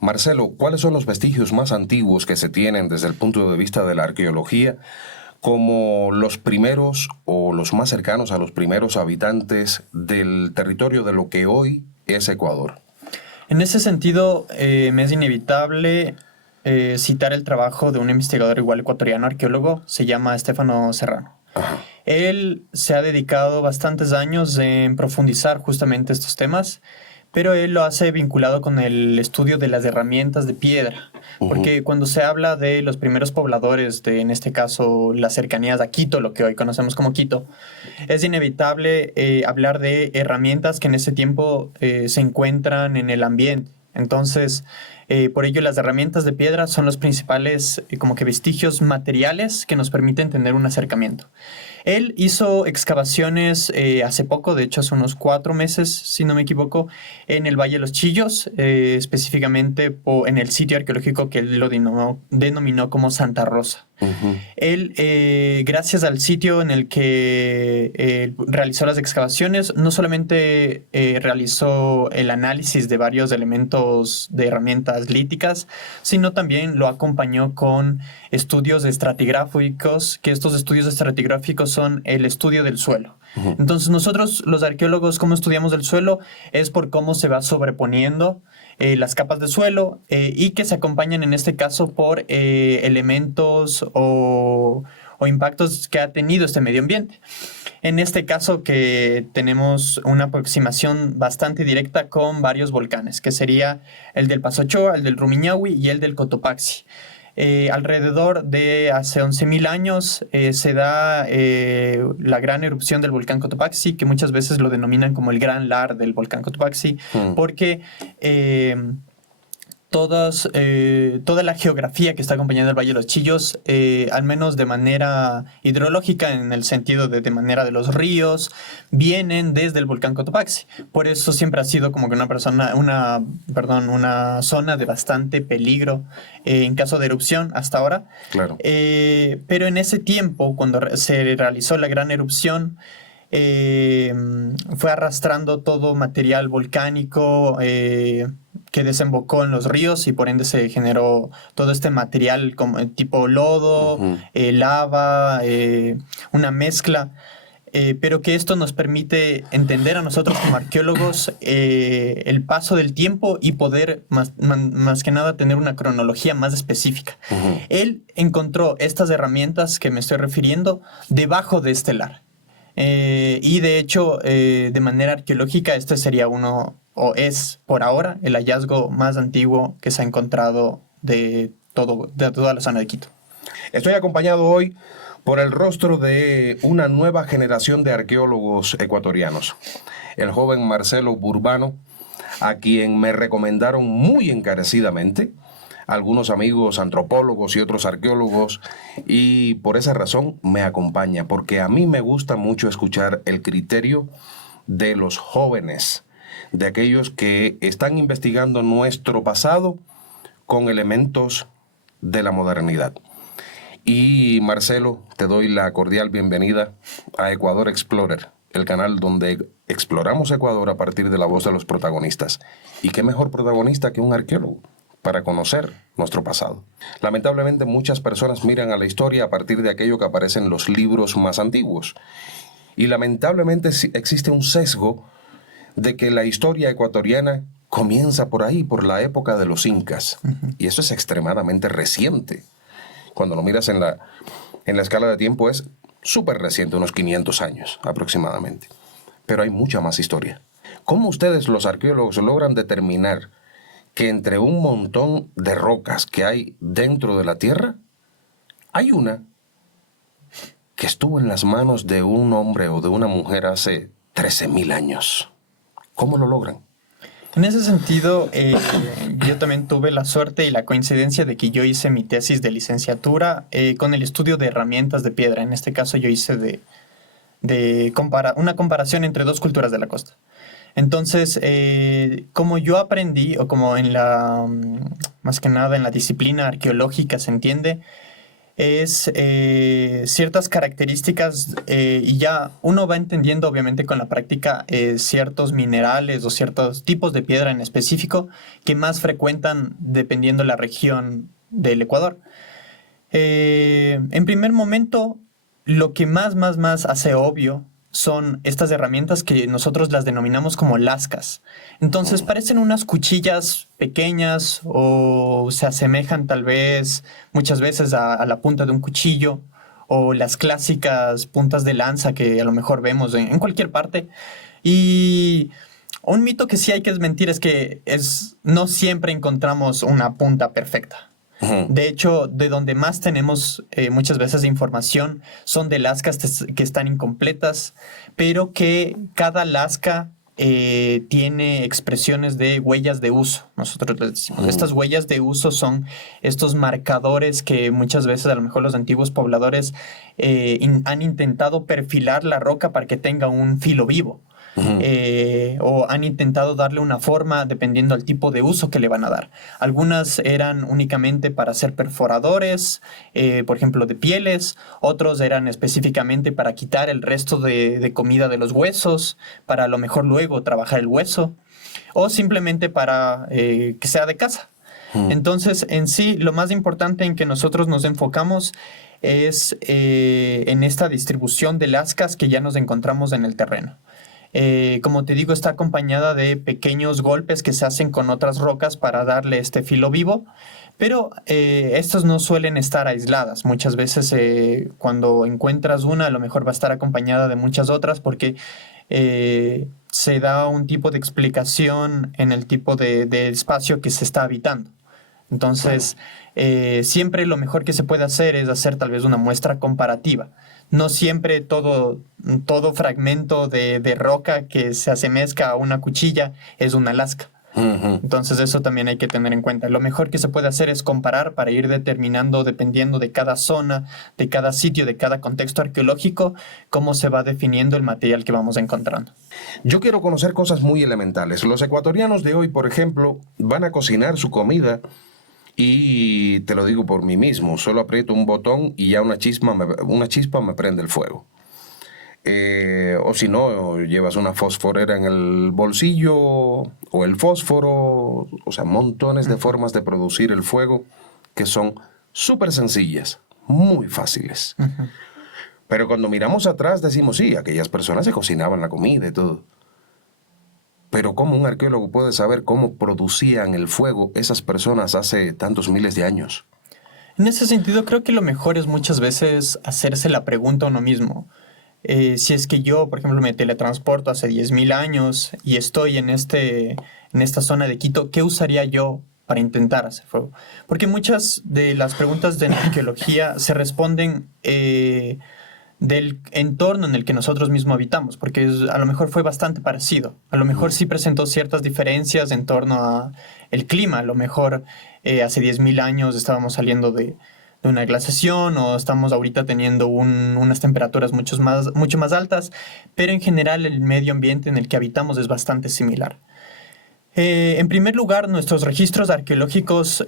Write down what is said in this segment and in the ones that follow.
Marcelo, ¿cuáles son los vestigios más antiguos que se tienen desde el punto de vista de la arqueología como los primeros o los más cercanos a los primeros habitantes del territorio de lo que hoy es Ecuador? En ese sentido, me es inevitable citar el trabajo de un investigador igual ecuatoriano, arqueólogo, se llama Estefano Serrano. Ajá. Él se ha dedicado bastantes años en profundizar justamente estos temas, pero él lo hace vinculado con el estudio de las herramientas de piedra, Ujú. porque cuando se habla de los primeros pobladores de, en este caso, las cercanías a Quito, lo que hoy conocemos como Quito, es inevitable hablar de herramientas que en ese tiempo se encuentran en el ambiente. Entonces, por ello las herramientas de piedra son los principales como que vestigios materiales que nos permiten tener un acercamiento. Él hizo excavaciones hace poco, de hecho hace unos 4 meses, si no me equivoco, en el Valle de los Chillos, específicamente en el sitio arqueológico que él lo denominó como Santa Rosa. Ujú. Él, gracias al sitio en el que realizó las excavaciones, no solamente realizó el análisis de varios elementos de herramientas líticas, sino también lo acompañó con estudios estratigráficos, que estos estudios estratigráficos son el estudio del suelo. Ujú. Entonces nosotros, los arqueólogos, ¿cómo estudiamos el suelo? Es por cómo se va sobreponiendo las capas de suelo y que se acompañan en este caso por elementos o impactos que ha tenido este medio ambiente. En este caso que tenemos una aproximación bastante directa con varios volcanes, que sería el del Pasochoa, el del Rumiñahui y el del Cotopaxi. Alrededor de hace 11.000 años se da la gran erupción del volcán Cotopaxi, que muchas veces lo denominan como el gran lar del volcán Cotopaxi, Mm. porque toda la geografía que está acompañando el Valle de los Chillos, al menos de manera hidrológica, en el sentido de manera de los ríos, vienen desde el volcán Cotopaxi. Por eso siempre ha sido como que una zona de bastante peligro en caso de erupción hasta ahora. Claro. Pero en ese tiempo, cuando se realizó la gran erupción, fue arrastrando todo material volcánico que desembocó en los ríos y por ende se generó todo este material como tipo lodo, Ujú. lava, una mezcla. Pero que esto nos permite entender a nosotros como arqueólogos el paso del tiempo y poder más que nada tener una cronología más específica. Ujú. Él encontró estas herramientas que me estoy refiriendo debajo de este lar. Y de hecho, de manera arqueológica, este sería uno, o es por ahora, el hallazgo más antiguo que se ha encontrado de toda la zona de Quito. Estoy acompañado hoy por el rostro de una nueva generación de arqueólogos ecuatorianos, el joven Marcelo Burbano, a quien me recomendaron muy encarecidamente algunos amigos antropólogos y otros arqueólogos, y por esa razón me acompaña, porque a mí me gusta mucho escuchar el criterio de los jóvenes, de aquellos que están investigando nuestro pasado con elementos de la modernidad. Y Marcelo, te doy la cordial bienvenida a Ecuador Explorer, el canal donde exploramos Ecuador a partir de la voz de los protagonistas. ¿Y qué mejor protagonista que un arqueólogo para conocer nuestro pasado? Lamentablemente muchas personas miran a la historia a partir de aquello que aparece en los libros más antiguos. Y lamentablemente existe un sesgo de que la historia ecuatoriana comienza por ahí, por la época de los incas. Y eso es extremadamente reciente. Cuando lo miras en la escala de tiempo es súper reciente, unos 500 años aproximadamente. Pero hay mucha más historia. ¿Cómo ustedes, los arqueólogos, logran determinar que entre un montón de rocas que hay dentro de la Tierra, hay una que estuvo en las manos de un hombre o de una mujer hace 13.000 años? ¿Cómo lo logran? En ese sentido, yo también tuve la suerte y la coincidencia de que yo hice mi tesis de licenciatura con el estudio de herramientas de piedra. En este caso yo hice una comparación entre dos culturas de la costa. Entonces, como yo aprendí, o como más que nada en la disciplina arqueológica se entiende, es ciertas características y ya uno va entendiendo obviamente con la práctica ciertos minerales o ciertos tipos de piedra en específico que más frecuentan dependiendo la región del Ecuador. En primer momento, lo que más hace obvio son estas herramientas que nosotros las denominamos como lascas. Entonces parecen unas cuchillas pequeñas o se asemejan tal vez muchas veces a la punta de un cuchillo o las clásicas puntas de lanza que a lo mejor vemos en cualquier parte. Y un mito que sí hay que desmentir es que no siempre encontramos una punta perfecta. De hecho, de donde más tenemos muchas veces información son de lascas que están incompletas, pero que cada lasca tiene expresiones de huellas de uso. Nosotros les decimos, estas huellas de uso son estos marcadores que muchas veces a lo mejor los antiguos pobladores han intentado perfilar la roca para que tenga un filo vivo. O han intentado darle una forma dependiendo del tipo de uso que le van a dar. Algunas eran únicamente para ser perforadores, por ejemplo, de pieles. Otros eran específicamente para quitar el resto de comida de los huesos, para a lo mejor luego trabajar el hueso, o simplemente para que sea de caza. Entonces, en sí, lo más importante en que nosotros nos enfocamos es en esta distribución de lascas que ya nos encontramos en el terreno. Como te digo, está acompañada de pequeños golpes que se hacen con otras rocas para darle este filo vivo, pero estos no suelen estar aisladas. Muchas veces cuando encuentras una, a lo mejor va a estar acompañada de muchas otras porque se da un tipo de explicación en el tipo de espacio que se está habitando. Entonces, siempre lo mejor que se puede hacer es hacer tal vez una muestra comparativa. No siempre todo fragmento de roca que se asemeja a una cuchilla es una lasca. Entonces eso también hay que tener en cuenta. Lo mejor que se puede hacer es comparar para ir determinando, dependiendo de cada zona, de cada sitio, de cada contexto arqueológico, cómo se va definiendo el material que vamos encontrando. Yo quiero conocer cosas muy elementales. Los ecuatorianos de hoy, por ejemplo, van a cocinar su comida y te lo digo por mí mismo, solo aprieto un botón y ya una chispa me prende el fuego. O si no, llevas una fosforera en el bolsillo o el fósforo, o sea, montones de formas de producir el fuego que son súper sencillas, muy fáciles. Pero cuando miramos atrás decimos, sí, aquellas personas se cocinaban la comida y todo. Pero ¿cómo un arqueólogo puede saber cómo producían el fuego esas personas hace tantos miles de años? En ese sentido, creo que lo mejor es muchas veces hacerse la pregunta a uno mismo. Si es que yo, por ejemplo, me teletransporto hace 10.000 años y estoy en esta zona de Quito, ¿qué usaría yo para intentar hacer fuego? Porque muchas de las preguntas de arqueología se responden del entorno en el que nosotros mismos habitamos, porque a lo mejor fue bastante parecido. A lo mejor sí presentó ciertas diferencias en torno a el clima. A lo mejor hace 10.000 años estábamos saliendo de una glaciación o estamos ahorita teniendo unas temperaturas mucho más altas, pero en general el medio ambiente en el que habitamos es bastante similar. En primer lugar, nuestros registros arqueológicos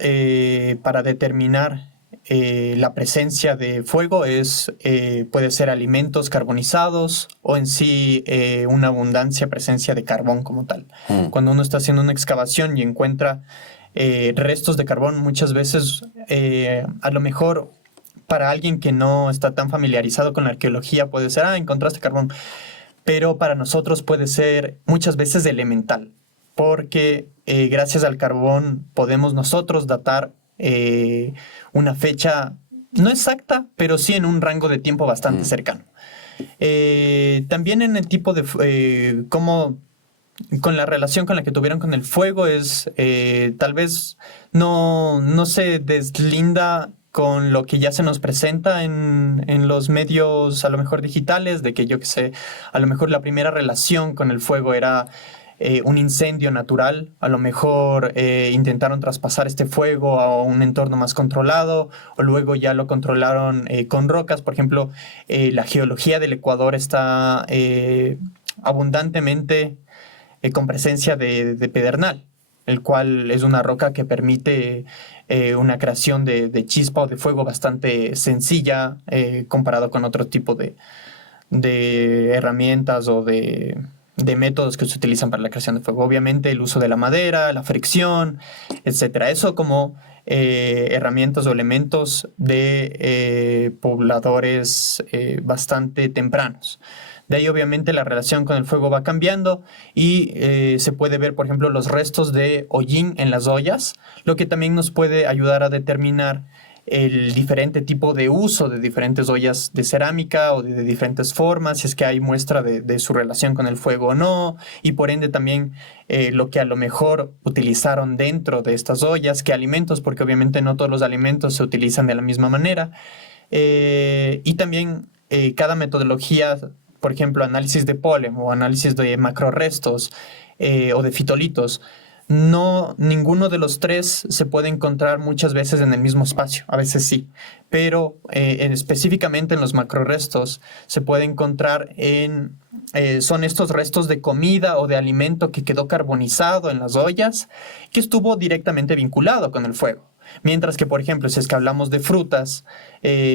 para determinar la presencia de fuego puede ser alimentos carbonizados o en sí una presencia de carbón como tal. Cuando uno está haciendo una excavación y encuentra restos de carbón, muchas veces a lo mejor para alguien que no está tan familiarizado con la arqueología puede ser, encontraste carbón, pero para nosotros puede ser muchas veces elemental, porque gracias al carbón podemos nosotros datar una fecha no exacta, pero sí en un rango de tiempo bastante cercano. También en el tipo de cómo con la relación con la que tuvieron con el fuego es tal vez no se deslinda con lo que ya se nos presenta en los medios a lo mejor digitales, de que yo que sé, a lo mejor la primera relación con el fuego era un incendio natural. A lo mejor intentaron traspasar este fuego a un entorno más controlado, o luego ya lo controlaron con rocas. Por ejemplo, la geología del Ecuador está abundantemente con presencia de pedernal. el cual es una roca que permite una creación de chispa o de fuego bastante sencilla comparado con otro tipo de herramientas o de métodos que se utilizan para la creación de fuego. Obviamente el uso de la madera, la fricción, etcétera. Eso como herramientas o elementos de pobladores bastante tempranos. De ahí obviamente la relación con el fuego va cambiando y se puede ver, por ejemplo, los restos de hollín en las ollas, lo que también nos puede ayudar a determinar el diferente tipo de uso de diferentes ollas de cerámica o de diferentes formas, si es que hay muestra de su relación con el fuego o no, y por ende también lo que a lo mejor utilizaron dentro de estas ollas, qué alimentos, porque obviamente no todos los alimentos se utilizan de la misma manera, y también cada metodología, por ejemplo, análisis de polen o análisis de macrorestos o de fitolitos, no, ninguno de los tres se puede encontrar muchas veces en el mismo espacio, a veces sí, pero específicamente en los macrorestos se puede encontrar son estos restos de comida o de alimento que quedó carbonizado en las ollas, que estuvo directamente vinculado con el fuego. Mientras que, por ejemplo, si es que hablamos de frutas,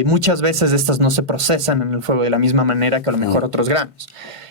muchas veces estas no se procesan en el fuego de la misma manera que a lo mejor otros granos.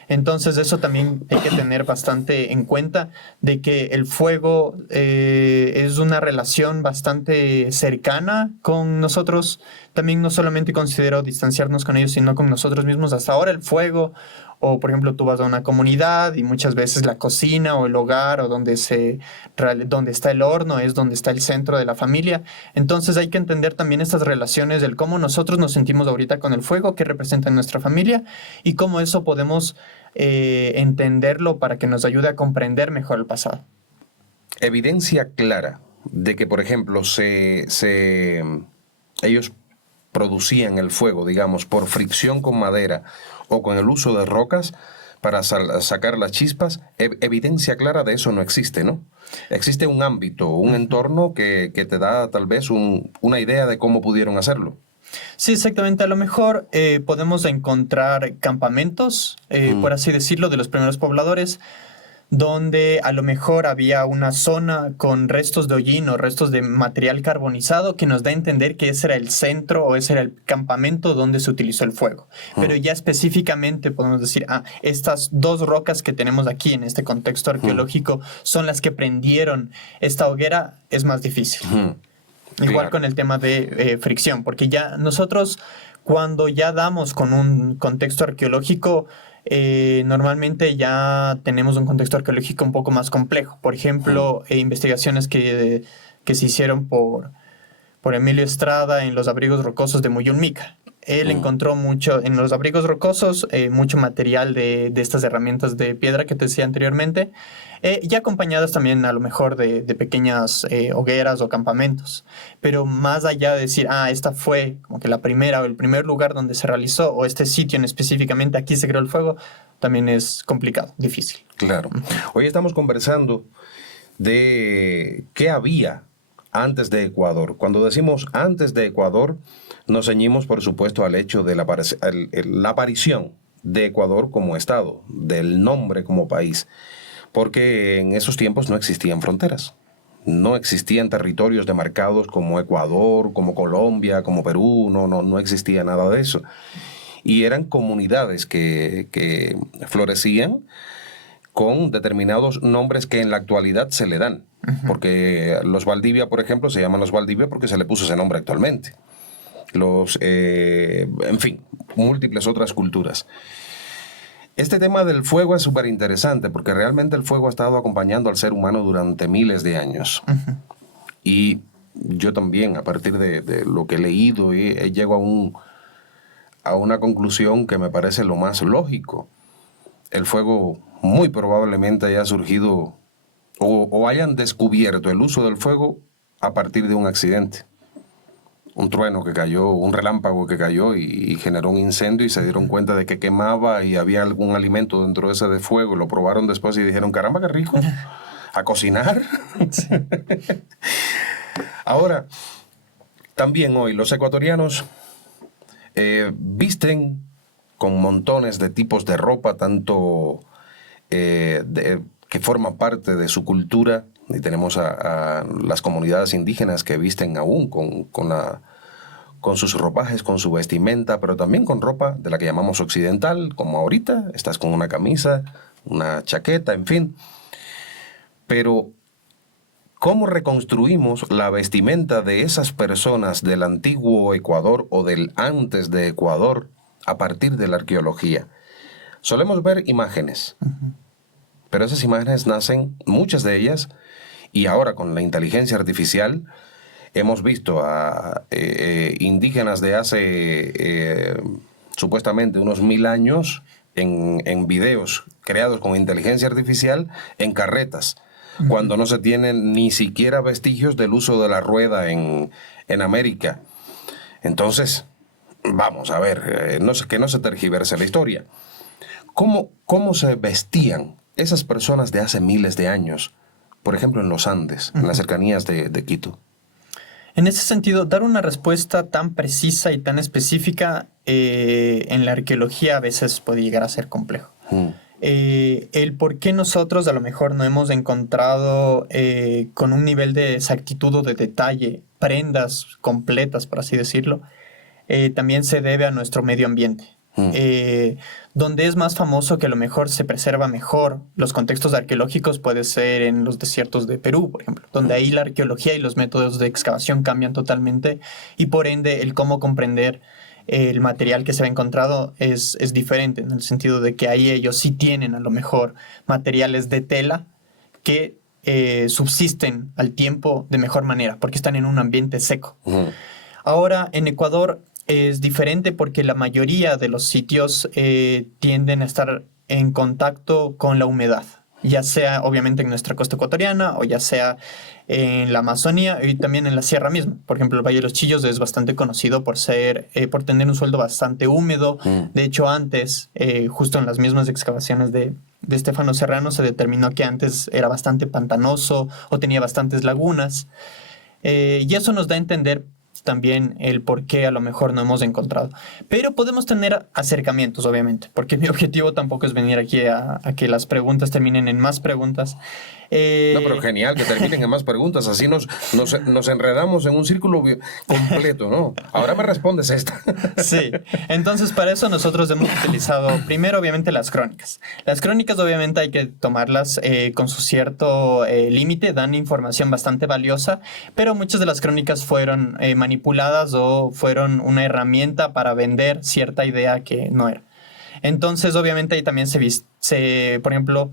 Entonces eso también hay que tener bastante en cuenta de que el fuego es una relación bastante cercana con nosotros. También no solamente considero distanciarnos con ellos, sino con nosotros mismos. Hasta ahora el fuego, o por ejemplo tú vas a una comunidad y muchas veces la cocina o el hogar o donde está el horno es donde está el centro de la familia. Entonces hay que entender también estas relaciones del cómo nosotros nos sentimos ahorita con el fuego, qué representa en nuestra familia y cómo eso podemos entenderlo para que nos ayude a comprender mejor el pasado. Evidencia clara de que, por ejemplo, ellos producían el fuego, digamos, por fricción con madera o con el uso de rocas para sacar las chispas, evidencia clara de eso no existe, ¿no? Existe un ámbito, un entorno que te da tal vez una idea de cómo pudieron hacerlo. Sí, exactamente. A lo mejor podemos encontrar campamentos, por así decirlo, de los primeros pobladores, donde a lo mejor había una zona con restos de hollín o restos de material carbonizado que nos da a entender que ese era el centro o ese era el campamento donde se utilizó el fuego. Pero ya específicamente podemos decir, estas dos rocas que tenemos aquí en este contexto arqueológico son las que prendieron esta hoguera, es más difícil. Igual Claro. con el tema de fricción, porque ya nosotros cuando ya damos con un contexto arqueológico, normalmente ya tenemos un contexto arqueológico un poco más complejo. Por ejemplo, investigaciones que se hicieron por Emilio Estrada en los abrigos rocosos de Muyunmica. Él encontró mucho, en los abrigos rocosos, mucho material de estas herramientas de piedra que te decía anteriormente, y acompañadas también a lo mejor de pequeñas hogueras o campamentos. Pero más allá de decir, esta fue como que la primera o el primer lugar donde se realizó, o este sitio en específicamente, aquí se creó el fuego, también es complicado, difícil. Claro. Hoy estamos conversando de qué había antes de Ecuador. Cuando decimos antes de Ecuador, nos ceñimos, por supuesto, al hecho de la aparición de Ecuador como Estado, del nombre como país, porque en esos tiempos no existían fronteras. No existían territorios demarcados como Ecuador, como Colombia, como Perú, no existía nada de eso. Y eran comunidades que florecían con determinados nombres que en la actualidad se le dan. Porque los Valdivia, por ejemplo, se llaman los Valdivia porque se le puso ese nombre actualmente. En fin, múltiples otras culturas. Este tema del fuego es súper interesante porque realmente el fuego ha estado acompañando al ser humano durante miles de años. Y yo también, a partir de lo que he leído, llego a una conclusión que me parece lo más lógico. El fuego muy probablemente haya surgido o hayan descubierto el uso del fuego a partir de un accidente. Un trueno que cayó, un relámpago que cayó y generó un incendio y se dieron cuenta de que quemaba y había algún alimento dentro de ese de fuego. Lo probaron después y dijeron, caramba, qué rico, a cocinar. Sí. Ahora, también hoy los ecuatorianos visten con montones de tipos de ropa, tanto que forman parte de su cultura, y tenemos a las comunidades indígenas que visten aún con sus ropajes, con su vestimenta, pero también con ropa de la que llamamos occidental, como ahorita, estás con una camisa, una chaqueta, en fin. Pero, ¿cómo reconstruimos la vestimenta de esas personas del antiguo Ecuador o del antes de Ecuador a partir de la arqueología? Solemos ver imágenes, pero esas imágenes nacen, muchas de ellas, y ahora con la inteligencia artificial, hemos visto a indígenas de hace supuestamente unos 1000 años en videos creados con inteligencia artificial en carretas, cuando no se tienen ni siquiera vestigios del uso de la rueda en América. Entonces, vamos a ver, que no se tergiverse la historia. ¿Cómo se vestían esas personas de hace miles de años? Por ejemplo, en los Andes, en las cercanías de Quito. En ese sentido, dar una respuesta tan precisa y tan específica en la arqueología a veces puede llegar a ser complejo. El por qué nosotros a lo mejor no hemos encontrado con un nivel de exactitud o de detalle prendas completas, por así decirlo, también se debe a nuestro medio ambiente. Donde es más famoso que a lo mejor se preserva mejor los contextos arqueológicos puede ser en los desiertos de Perú, por ejemplo, donde ahí la arqueología y los métodos de excavación cambian totalmente y por ende el cómo comprender el material que se ha encontrado es diferente, en el sentido de que ahí ellos sí tienen a lo mejor materiales de tela que subsisten al tiempo de mejor manera, porque están en un ambiente seco. Ahora, en Ecuador es diferente porque la mayoría de los sitios tienden a estar en contacto con la humedad, ya sea obviamente en nuestra costa ecuatoriana o ya sea en la Amazonía y también en la sierra misma. Por ejemplo, el Valle de los Chillos es bastante conocido por tener un suelo bastante húmedo. De hecho, antes, justo en las mismas excavaciones de Stefano Serrano, se determinó que antes era bastante pantanoso o tenía bastantes lagunas. Y eso nos da a entender también el por qué a lo mejor no hemos encontrado. Pero podemos tener acercamientos, obviamente, porque mi objetivo tampoco es venir aquí a que las preguntas terminen en más preguntas. No, pero genial que terminen en más preguntas, así nos enredamos en un círculo completo, ¿no? Ahora me respondes esta. Sí, entonces para eso nosotros hemos utilizado primero obviamente las crónicas. Las crónicas obviamente hay que tomarlas con su cierto límite, dan información bastante valiosa, pero muchas de las crónicas fueron manipuladas o fueron una herramienta para vender cierta idea que no era. Entonces, obviamente, ahí también por ejemplo,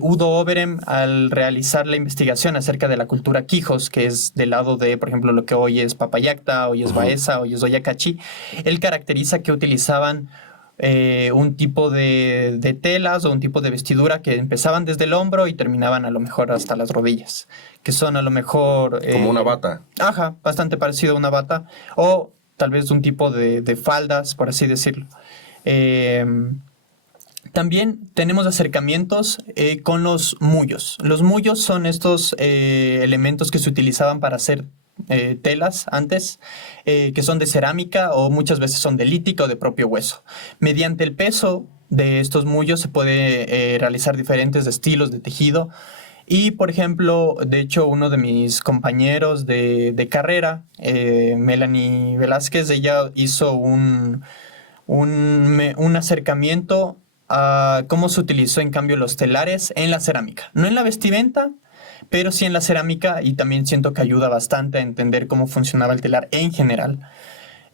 Udo Overem, al realizar la investigación acerca de la cultura Quijos, que es del lado de, por ejemplo, lo que hoy es Papayacta, hoy es Baeza, hoy es Oyacachi, él caracteriza que utilizaban un tipo de telas o un tipo de vestidura que empezaban desde el hombro y terminaban a lo mejor hasta las rodillas, que son a lo mejor... como una bata. Ajá, bastante parecido a una bata, o tal vez un tipo de faldas, por así decirlo. También tenemos acercamientos con los mullos. Los mullos son estos elementos que se utilizaban para hacer telas antes, que son de cerámica o muchas veces son de lítica o de propio hueso. Mediante el peso de estos mullos se puede realizar diferentes estilos de tejido. Y, por ejemplo, de hecho, uno de mis compañeros de carrera, Melanie Velázquez, ella hizo un acercamiento a cómo se utilizó en cambio los telares en la cerámica. No en la vestimenta, pero sí en la cerámica, y también siento que ayuda bastante a entender cómo funcionaba el telar en general.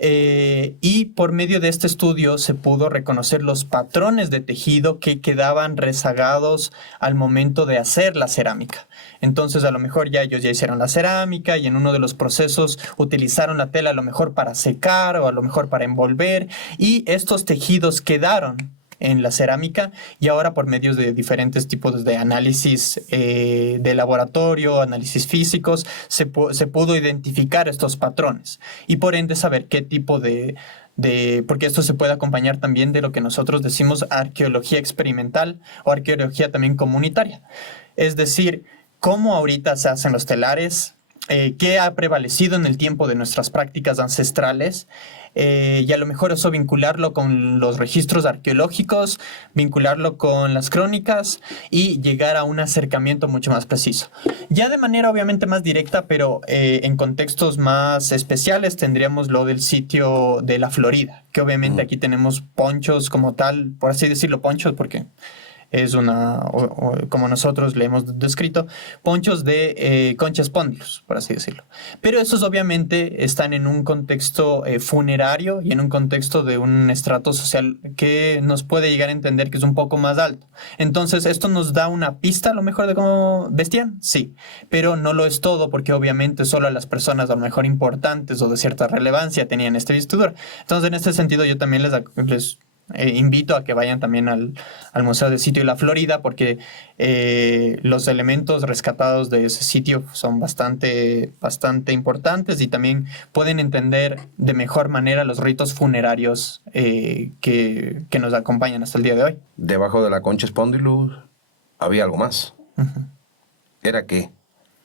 Y por medio de este estudio se pudo reconocer los patrones de tejido que quedaban rezagados al momento de hacer la cerámica. Entonces a lo mejor ellos ya hicieron la cerámica y en uno de los procesos utilizaron la tela a lo mejor para secar o a lo mejor para envolver, y estos tejidos quedaron en la cerámica, y ahora por medio de diferentes tipos de análisis de laboratorio, análisis físicos, se pudo identificar estos patrones y por ende saber qué tipo porque esto se puede acompañar también de lo que nosotros decimos arqueología experimental o arqueología también comunitaria. Es decir, cómo ahorita se hacen los telares qué ha prevalecido en el tiempo de nuestras prácticas ancestrales, y a lo mejor eso vincularlo con los registros arqueológicos, vincularlo con las crónicas y llegar a un acercamiento mucho más preciso. Ya de manera obviamente más directa, pero en contextos más especiales tendríamos lo del sitio de la Florida, que obviamente aquí tenemos ponchos como tal, por así decirlo, ponchos porque es como nosotros le hemos descrito, ponchos de concha spondylus, por así decirlo. Pero esos obviamente están en un contexto funerario y en un contexto de un estrato social que nos puede llegar a entender que es un poco más alto. Entonces, esto nos da una pista a lo mejor de cómo vestían, sí, pero no lo es todo porque obviamente solo las personas a lo mejor importantes o de cierta relevancia tenían este vestidura. Entonces, en este sentido, yo también les invito a que vayan también al Museo del Sitio de la Florida porque los elementos rescatados de ese sitio son bastante importantes y también pueden entender de mejor manera los ritos funerarios que nos acompañan hasta el día de hoy. Debajo de la concha spondylus había algo más. ¿Era qué?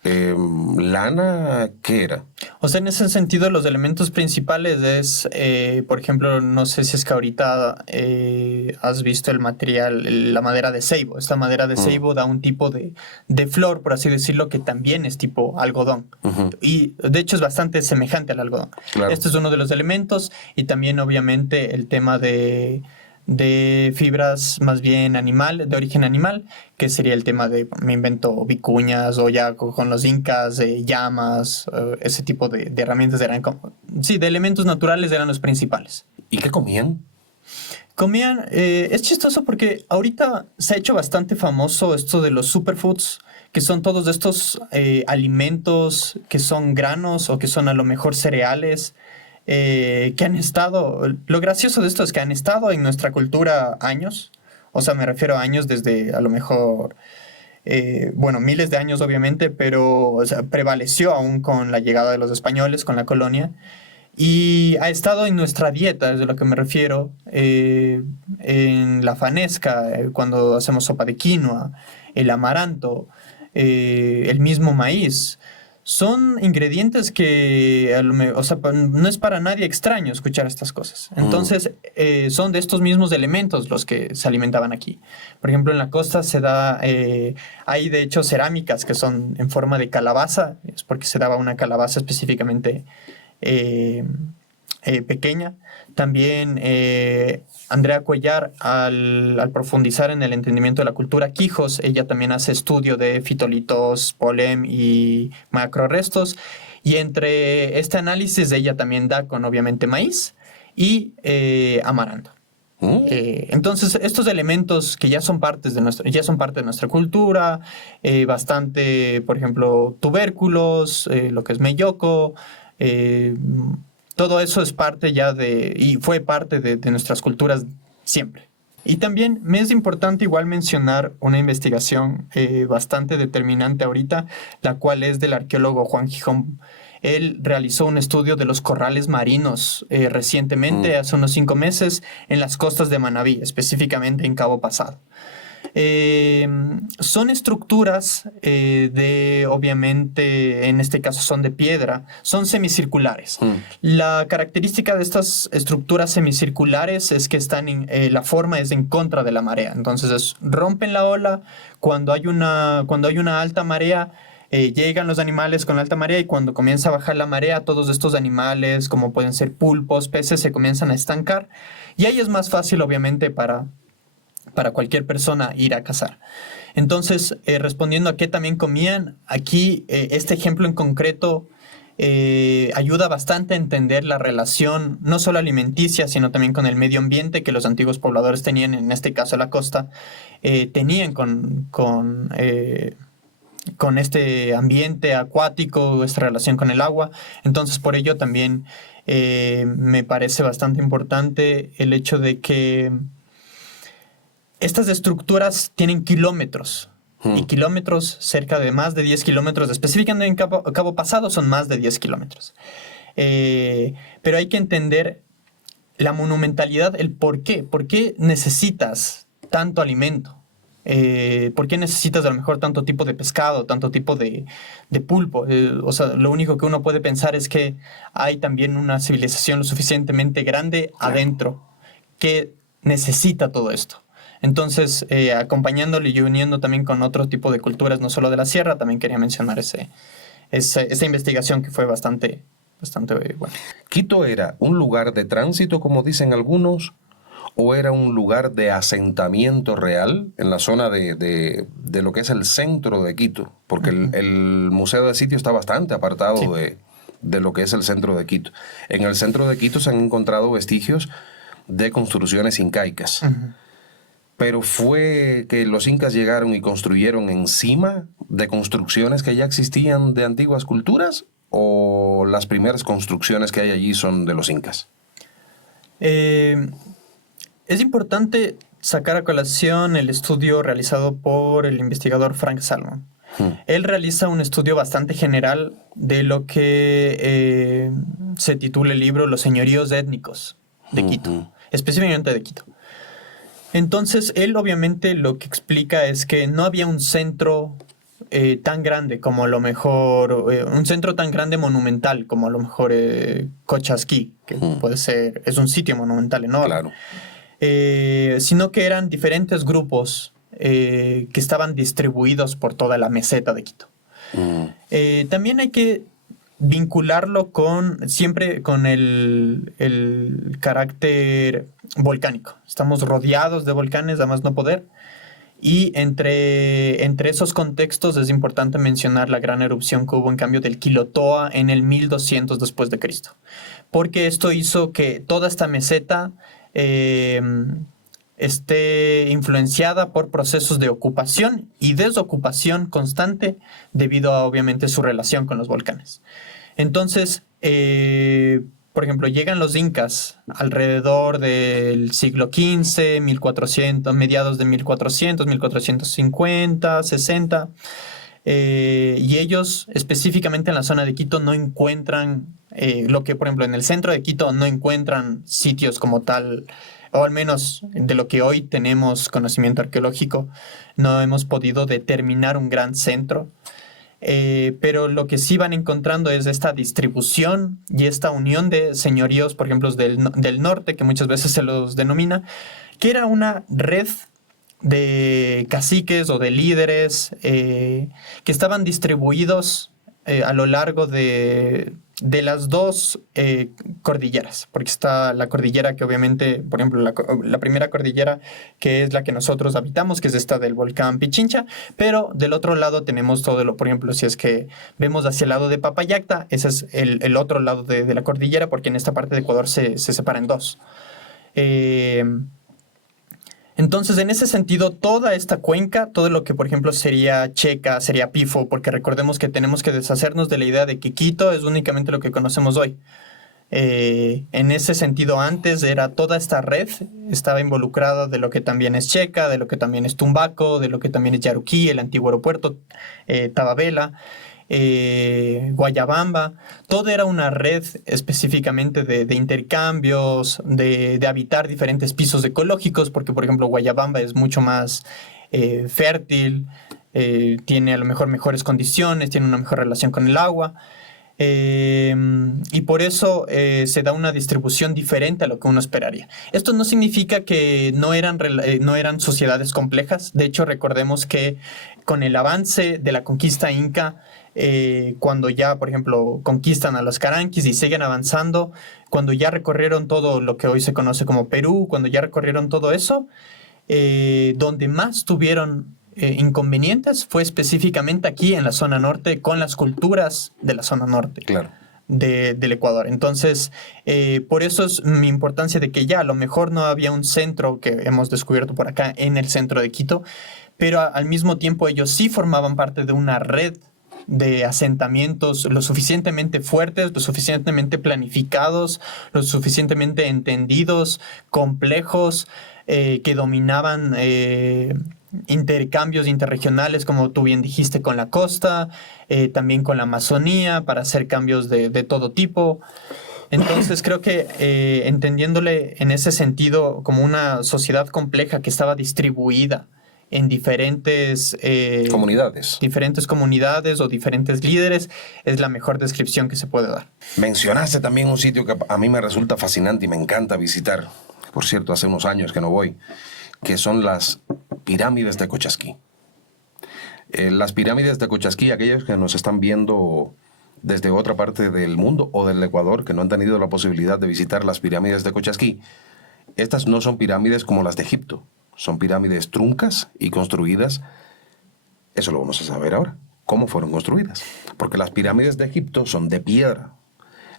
¿Lana? ¿Qué era? O sea, en ese sentido, los elementos principales es, por ejemplo, no sé si es que ahorita has visto el material, la madera de ceibo. Esta madera de ceibo da un tipo de flor, por así decirlo, que también es tipo algodón. Y de hecho es bastante semejante al algodón. Claro. Este es uno de los elementos y también obviamente el tema de fibras más bien de origen animal, que sería el tema de, me invento, vicuñas o ya con los incas, llamas, ese tipo de herramientas eran sí, de elementos naturales eran los principales. ¿Y qué comían? Comían, es chistoso porque ahorita se ha hecho bastante famoso esto de los superfoods, que son todos estos alimentos que son granos o que son a lo mejor cereales, que han estado, lo gracioso de esto es que han estado en nuestra cultura años, o sea, me refiero a años desde a lo mejor, bueno, miles de años obviamente, pero o sea, prevaleció aún con la llegada de los españoles, con la colonia, y ha estado en nuestra dieta, es de lo que me refiero, en la fanesca, cuando hacemos sopa de quinoa, el amaranto, el mismo maíz. Son ingredientes que, o sea, no es para nadie extraño escuchar estas cosas. Entonces, son de estos mismos elementos los que se alimentaban aquí. Por ejemplo, en la costa se da, hay de hecho cerámicas que son en forma de calabaza, es porque se daba una calabaza específicamente pequeña. También Andrea Cuellar, al profundizar en el entendimiento de la cultura Quijos, ella también hace estudio de fitolitos, polen y macrorestos. Y entre este análisis ella también da con obviamente maíz y amaranto. Entonces, estos elementos que ya son parte de nuestra cultura, bastante, por ejemplo, tubérculos, lo que es melloco, todo eso es parte ya y fue parte de nuestras culturas siempre. Y también me es importante igual mencionar una investigación bastante determinante ahorita, la cual es del arqueólogo Juan Gijón. Él realizó un estudio de los corrales marinos recientemente, hace unos 5 meses, en las costas de Manabí, específicamente en Cabo Pasado. Son estructuras obviamente, en este caso son de piedra, son semicirculares. La característica de estas estructuras semicirculares es que la forma es en contra de la marea. Entonces rompen la ola cuando hay una alta marea. Llegan los animales con alta marea y cuando comienza a bajar la marea, todos estos animales, como pueden ser pulpos, peces, se comienzan a estancar. Y ahí es más fácil, obviamente, para cualquier persona ir a cazar. Entonces, respondiendo a qué también comían, aquí este ejemplo en concreto ayuda bastante a entender la relación, no solo alimenticia, sino también con el medio ambiente que los antiguos pobladores tenían, en este caso la costa, tenían con este ambiente acuático, esta relación con el agua. Entonces, por ello también me parece bastante importante el hecho de que estas estructuras tienen kilómetros, y kilómetros, cerca de más de 10 kilómetros, específicamente en Cabo Pasado son más de 10 kilómetros. Pero hay que entender la monumentalidad, el por qué necesitas tanto alimento. ¿Por qué necesitas a lo mejor tanto tipo de pescado, tanto tipo de pulpo? O sea, lo único que uno puede pensar es que hay también una civilización lo suficientemente grande adentro que necesita todo esto. Entonces, acompañándolo y uniendo también con otro tipo de culturas, no solo de la sierra, también quería mencionar esa investigación que fue bastante buena. ¿Quito era un lugar de tránsito, como dicen algunos, o era un lugar de asentamiento real en la zona de lo que es el centro de Quito? Porque el Museo de Sitio está bastante apartado Sí. de lo que es el centro de Quito. En el centro de Quito se han encontrado vestigios de construcciones incaicas. Pero fue que los incas llegaron y construyeron encima de construcciones que ya existían de antiguas culturas, o las primeras construcciones que hay allí son de los incas. Es importante sacar a colación el estudio realizado por el investigador Frank Salmon. Él realiza un estudio bastante general de lo que se titula el libro Los señoríos étnicos de Quito, específicamente de Quito. Entonces, él obviamente lo que explica es que no había un centro tan grande como a lo mejor, un centro tan grande monumental como a lo mejor Cochasquí, que puede ser, es un sitio monumental enorme. Claro. Sino que eran diferentes grupos que estaban distribuidos por toda la meseta de Quito. También hay que vincularlo siempre con el carácter volcánico. Estamos rodeados de volcanes, a más no poder. Y entre esos contextos es importante mencionar la gran erupción que hubo en cambio del Quilotoa en el 1200 después de Cristo. Porque esto hizo que toda esta meseta esté influenciada por procesos de ocupación y desocupación constante debido a obviamente su relación con los volcanes. Entonces, por ejemplo, llegan los incas alrededor del siglo XV, 1400, mediados de 1400, 1450, 60, y ellos específicamente en la zona de Quito no encuentran lo que, por ejemplo, en el centro de Quito no encuentran sitios como tal, o al menos de lo que hoy tenemos conocimiento arqueológico, no hemos podido determinar un gran centro. Pero lo que sí van encontrando es esta distribución y esta unión de señoríos, por ejemplo, del norte, que muchas veces se los denomina, que era una red de caciques o de líderes que estaban distribuidos a lo largo de las dos cordilleras, porque está la cordillera que obviamente, por ejemplo, la primera cordillera que es la que nosotros habitamos, que es esta del volcán Pichincha, pero del otro lado tenemos todo por ejemplo, si es que vemos hacia el lado de Papayacta, ese es el otro lado de la cordillera, porque en esta parte de Ecuador se separa en dos. Entonces, en ese sentido, toda esta cuenca, todo lo que, por ejemplo, sería Checa, sería Pifo, porque recordemos que tenemos que deshacernos de la idea de que Quito es únicamente lo que conocemos hoy. En ese sentido, antes era toda esta red, estaba involucrada de lo que también es Checa, de lo que también es Tumbaco, de lo que también es Yaruquí, el antiguo aeropuerto, Tababela, Guayabamba. Todo era una red específicamente de intercambios, de habitar diferentes pisos ecológicos, porque por ejemplo Guayabamba es mucho más fértil, tiene a lo mejor mejores condiciones, tiene una mejor relación con el agua. Y por eso se da una distribución diferente a lo que uno esperaría. Esto no significa que no eran sociedades complejas. De hecho, recordemos que con el avance de la conquista inca, cuando ya, por ejemplo, conquistan a los caranquis y siguen avanzando, cuando ya recorrieron todo lo que hoy se conoce como Perú, cuando ya recorrieron todo eso, donde más tuvieron inconvenientes fue específicamente aquí en la zona norte, con las culturas de la zona norte. Claro. Del Ecuador. Entonces, por eso es mi importancia de que ya a lo mejor no había un centro que hemos descubierto por acá en el centro de Quito, pero al mismo tiempo ellos sí formaban parte de una red de asentamientos lo suficientemente fuertes, lo suficientemente planificados, lo suficientemente entendidos, complejos, que dominaban intercambios interregionales, como tú bien dijiste, con la costa, también con la Amazonía, para hacer cambios de todo tipo. Entonces creo que entendiéndole en ese sentido como una sociedad compleja que estaba distribuida en diferentes comunidades. o diferentes líderes es la mejor descripción que se puede dar. Mencionaste también un sitio que a mí me resulta fascinante y me encanta visitar. Por cierto, hace unos años que no voy, que son las pirámides de Cochasquí. Las pirámides de Cochasquí, aquellos que nos están viendo desde otra parte del mundo o del Ecuador, que no han tenido la posibilidad de visitar las pirámides de Cochasquí, estas no son pirámides como las de Egipto, son pirámides truncas y construidas, eso lo vamos a saber ahora, cómo fueron construidas, porque las pirámides de Egipto son de piedra,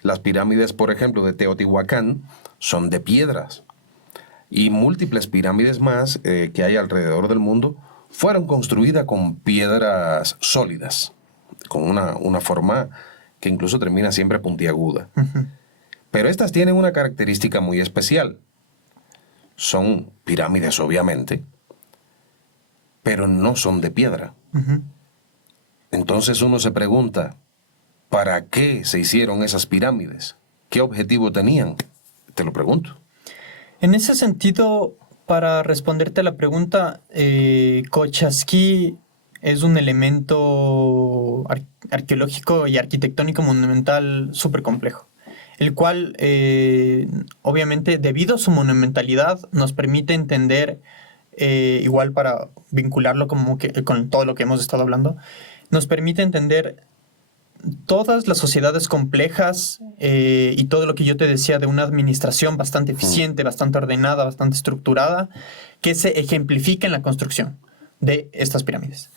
las pirámides, por ejemplo, de Teotihuacán son de piedras, y múltiples pirámides más que hay alrededor del mundo fueron construidas con piedras sólidas, con una forma que incluso termina siempre puntiaguda. Pero estas tienen una característica muy especial. Son pirámides, obviamente, pero no son de piedra. Entonces uno se pregunta, ¿para qué se hicieron esas pirámides? ¿Qué objetivo tenían? Te lo pregunto. En ese sentido, para responderte a la pregunta, Cochasquí es un elemento arqueológico y arquitectónico monumental súper complejo, el cual, obviamente, debido a su monumentalidad, nos permite entender, igual para vincularlo con todo lo que hemos estado hablando, nos permite entender todas las sociedades complejas y todo lo que yo te decía de una administración bastante eficiente, bastante ordenada, bastante estructurada, que se ejemplifica en la construcción de estas pirámides.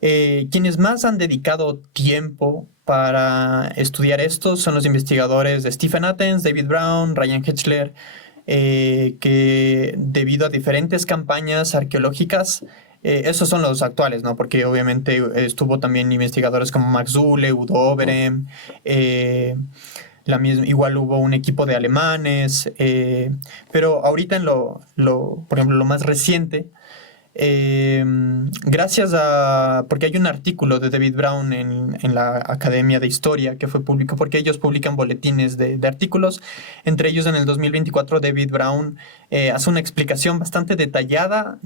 Quienes más han dedicado tiempo para estudiar esto son los investigadores de Stephen Athens, David Brown, Ryan Hechler, que debido a diferentes campañas arqueológicas, esos son los actuales, ¿no? Porque obviamente estuvo también investigadores como Max Zule, Udo Overem, igual hubo un equipo de alemanes, pero ahorita por ejemplo, lo más reciente, gracias porque hay un artículo de David Brown en la Academia de Historia que fue público, porque ellos publican boletines de artículos. Entre ellos, en el 2024, David Brown hace una explicación bastante detallada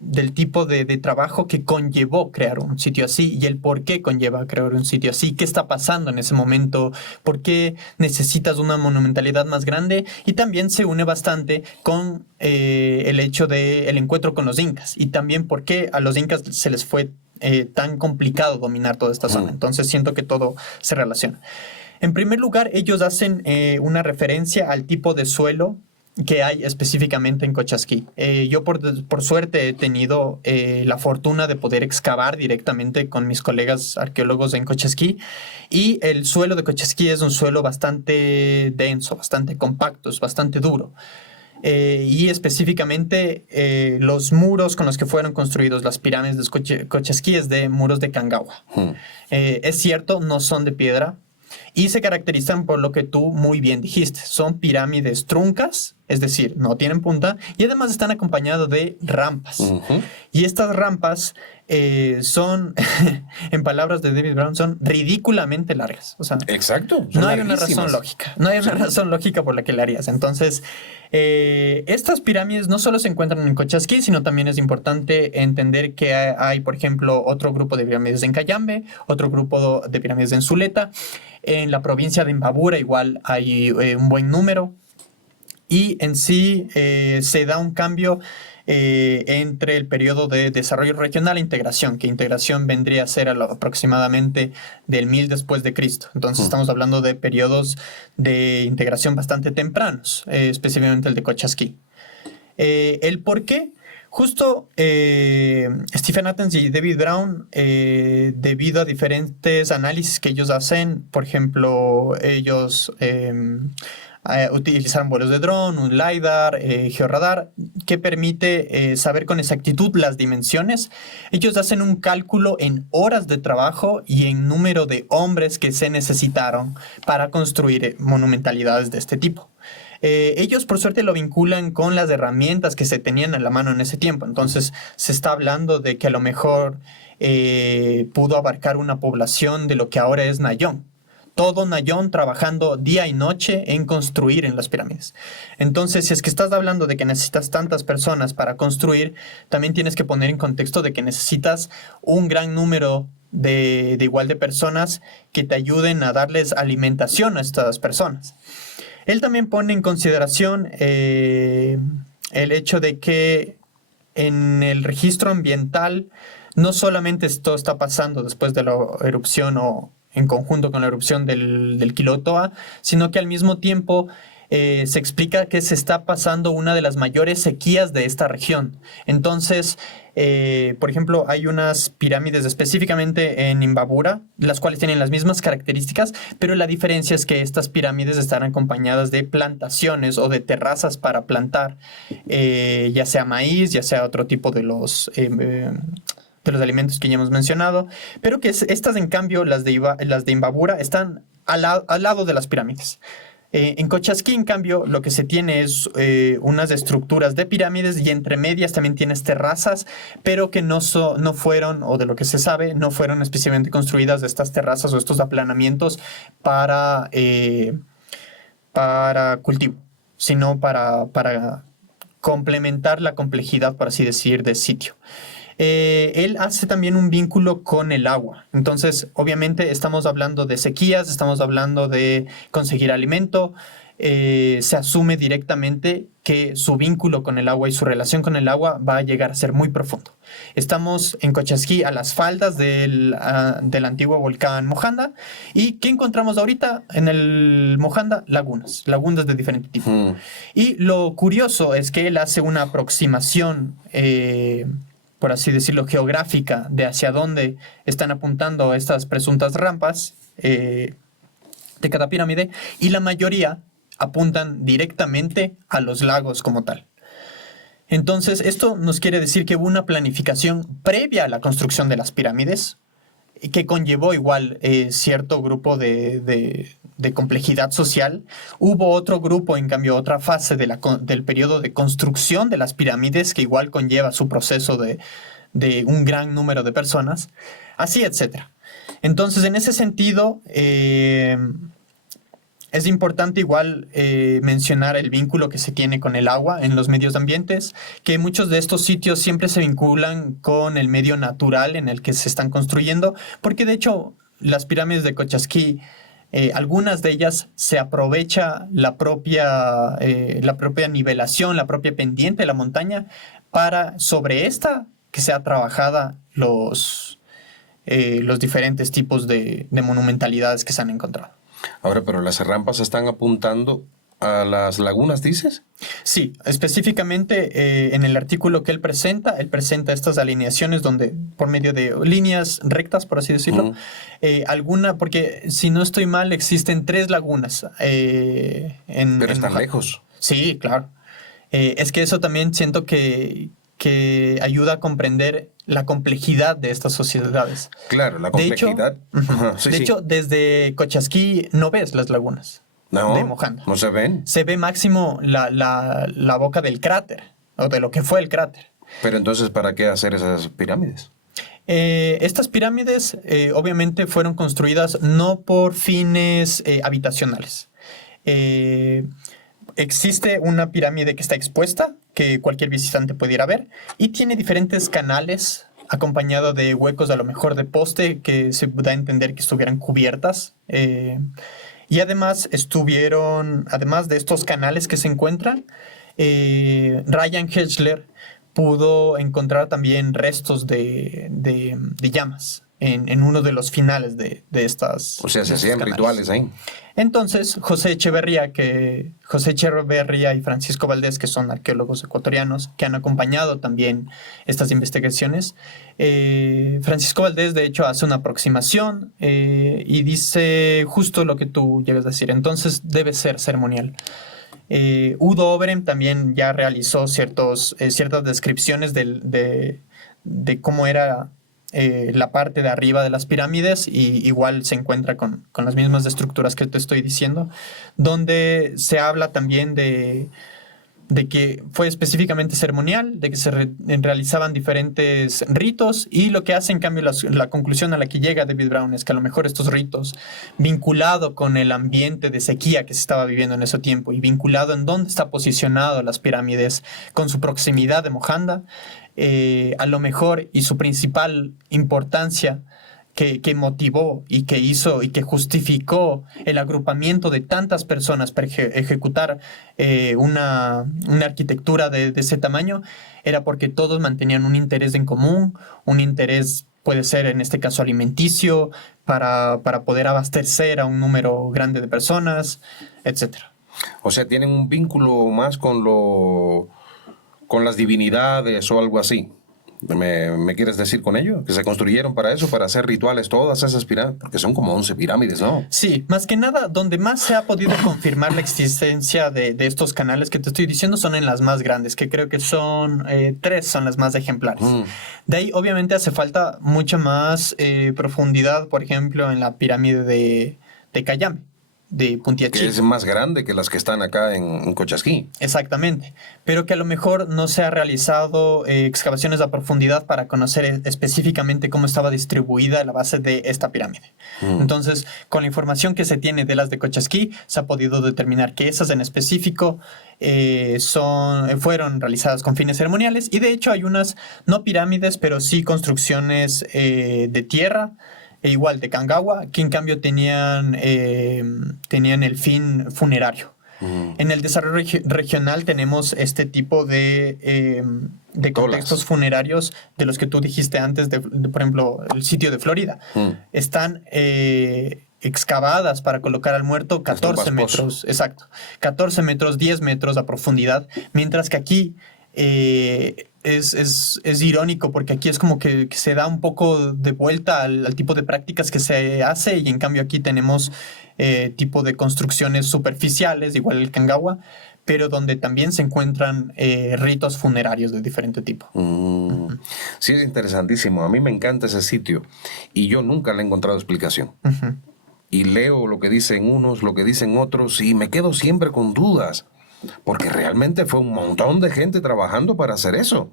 del tipo de trabajo que conllevó crear un sitio así y el por qué conlleva crear un sitio así, qué está pasando en ese momento, por qué necesitas una monumentalidad más grande, y también se une bastante con el hecho del encuentro con los incas y también por qué a los incas se les fue tan complicado dominar toda esta zona. Entonces siento que todo se relaciona. En primer lugar, ellos hacen una referencia al tipo de suelo que hay específicamente en Cochasquí. Yo por suerte he tenido la fortuna de poder excavar directamente con mis colegas arqueólogos en Cochasquí, y el suelo de Cochasquí es un suelo bastante denso, bastante compacto, es bastante duro. Y específicamente los muros con los que fueron construidos las pirámides de Cochasquí es de muros de Cangagua. Es cierto, no son de piedra, y se caracterizan por lo que tú muy bien dijiste. Son pirámides truncas, es decir, no tienen punta, y además están acompañadas de rampas. Y estas rampas son, en palabras de David Brown, son ridículamente largas. O sea, exacto. No hay una razón lógica. No hay una razón lógica por la que la harías. Entonces, estas pirámides no solo se encuentran en Cochasquí, sino también es importante entender que hay, por ejemplo, otro grupo de pirámides en Cayambe, otro grupo de pirámides en Zuleta. En la provincia de Imbabura igual hay un buen número. Y en sí se da un cambio entre el periodo de desarrollo regional e integración, que integración vendría a ser aproximadamente del 1000 después de Cristo. Entonces estamos hablando de periodos de integración bastante tempranos, específicamente el de Cochasquí. ¿El por qué? Justo Stephen Athens y David Brown, debido a diferentes análisis que ellos hacen, por ejemplo, ellos utilizaron vuelos de dron, un LiDAR, georradar, que permite saber con exactitud las dimensiones. Ellos hacen un cálculo en horas de trabajo y en número de hombres que se necesitaron para construir monumentalidades de este tipo. Ellos por suerte lo vinculan con las herramientas que se tenían a la mano en ese tiempo. Entonces se está hablando de que a lo mejor pudo abarcar una población de lo que ahora es Nayón. todo Nayón trabajando día y noche en construir en las pirámides. Entonces, si es que estás hablando de que necesitas tantas personas para construir, también tienes que poner en contexto de que necesitas un gran número de igual de personas que te ayuden a darles alimentación a estas personas. Él también pone en consideración el hecho de que en el registro ambiental no solamente esto está pasando después de la erupción o en conjunto con la erupción del Quilotoa, sino que al mismo tiempo se explica que se está pasando una de las mayores sequías de esta región. Entonces, por ejemplo, hay unas pirámides específicamente en Imbabura, las cuales tienen las mismas características, pero la diferencia es que estas pirámides están acompañadas de plantaciones o de terrazas para plantar, ya sea maíz, ya sea otro tipo de los alimentos que ya hemos mencionado, pero que estas, en cambio, las de Imbabura, están al lado de las pirámides. En Cochasquí, en cambio, lo que se tiene es unas estructuras de pirámides y entre medias también tienes terrazas, pero que no fueron, o de lo que se sabe, no fueron especialmente construidas de estas terrazas o estos aplanamientos para cultivo, sino para complementar la complejidad, por así decir, del sitio. Él hace también un vínculo con el agua. Entonces, obviamente, estamos hablando de sequías, estamos hablando de conseguir alimento. Se asume directamente que su vínculo con el agua y su relación con el agua va a llegar a ser muy profundo. Estamos en Cochasquí, a las faldas del antiguo volcán Mojanda. ¿Y qué encontramos ahorita en el Mojanda? Lagunas de diferente tipo. Y lo curioso es que él hace una aproximación, por así decirlo, geográfica de hacia dónde están apuntando estas presuntas rampas de cada pirámide, y la mayoría apuntan directamente a los lagos como tal. Entonces, esto nos quiere decir que hubo una planificación previa a la construcción de las pirámides que conllevó igual cierto grupo de complejidad social. Hubo otro grupo, en cambio, otra fase del periodo de construcción de las pirámides que igual conlleva su proceso de un gran número de personas, así, etcétera. Entonces, en ese sentido, es importante igual mencionar el vínculo que se tiene con el agua en los medios ambientes, que muchos de estos sitios siempre se vinculan con el medio natural en el que se están construyendo, porque de hecho las pirámides de Cochasquí, algunas de ellas se aprovecha la propia nivelación, la propia pendiente de la montaña, para sobre esta que sea trabajada los diferentes tipos de monumentalidades que se han encontrado. Ahora, pero las rampas están apuntando a las lagunas, ¿dices? Sí, específicamente en el artículo que él presenta estas alineaciones donde, por medio de líneas rectas, por así decirlo, porque si no estoy mal, existen 3 lagunas. Pero están lejos. Sí, claro. Es que eso también siento que ayuda a comprender la complejidad de estas sociedades. Claro, la complejidad. De hecho, desde Cochasquí no ves las lagunas de Mojanda. No se ven. Se ve máximo la boca del cráter, o de lo que fue el cráter. Pero entonces, ¿para qué hacer esas pirámides? Estas pirámides obviamente fueron construidas no por fines habitacionales. Existe una pirámide que está expuesta, que cualquier visitante puede ir a ver, y tiene diferentes canales acompañado de huecos, a lo mejor de poste, que se da a entender que estuvieran cubiertas. Y además además de estos canales que se encuentran, Ryan Hechler pudo encontrar también restos de llamas en uno de los finales de estas. O sea, se hacían rituales ahí. Entonces, José Echeverría y Francisco Valdés, que son arqueólogos ecuatorianos, que han acompañado también estas investigaciones. Francisco Valdés, de hecho, hace una aproximación y dice justo lo que tú llegas a decir. Entonces, debe ser ceremonial. Udo Oberem también ya realizó ciertas descripciones de cómo era la parte de arriba de las pirámides, y igual se encuentra con las mismas estructuras que te estoy diciendo, donde se habla también de de que fue específicamente ceremonial, de que se realizaban diferentes ritos, y lo que hace en cambio la conclusión a la que llega David Brown es que a lo mejor estos ritos, vinculado con el ambiente de sequía que se estaba viviendo en ese tiempo y vinculado en dónde está posicionado las pirámides con su proximidad de Mojanda, a lo mejor, y su principal importancia que motivó y que hizo y que justificó el agrupamiento de tantas personas para ejecutar una arquitectura de ese tamaño, era porque todos mantenían un interés en común, un interés, puede ser en este caso alimenticio, para poder abastecer a un número grande de personas, etcétera. O sea, tienen un vínculo más con las divinidades o algo así. ¿Me quieres decir con ello? Que se construyeron para eso, para hacer rituales, todas esas pirámides, porque son como 11 pirámides, ¿no? Sí, más que nada, donde más se ha podido confirmar la existencia de estos canales que te estoy diciendo son en las más grandes, que creo que son 3, son las más ejemplares. De ahí, obviamente, hace falta mucha más profundidad, por ejemplo, en la pirámide de Cayame, de Puntiachi. Que es más grande que las que están acá en Cochasquí. Exactamente, pero que a lo mejor no se ha realizado excavaciones a profundidad para conocer específicamente cómo estaba distribuida la base de esta pirámide. Entonces, con la información que se tiene de las de Cochasquí, se ha podido determinar que esas en específico fueron realizadas con fines ceremoniales, y de hecho hay unas, no pirámides, pero sí construcciones de tierra, igual de Kangawa, que en cambio tenían el fin funerario. En el desarrollo regional tenemos este tipo de contextos funerarios de los que tú dijiste antes, por ejemplo, el sitio de Florida. Están excavadas para colocar al muerto 14 metros, exacto, 14 metros, 10 metros a profundidad, mientras que aquí es irónico, porque aquí es como que se da un poco de vuelta al tipo de prácticas que se hace, y en cambio aquí tenemos tipo de construcciones superficiales, igual el Kangawa, pero donde también se encuentran ritos funerarios de diferente tipo. Sí, es interesantísimo. A mí me encanta ese sitio y yo nunca le he encontrado explicación. Y leo lo que dicen unos, lo que dicen otros, y me quedo siempre con dudas. Porque realmente fue un montón de gente trabajando para hacer eso.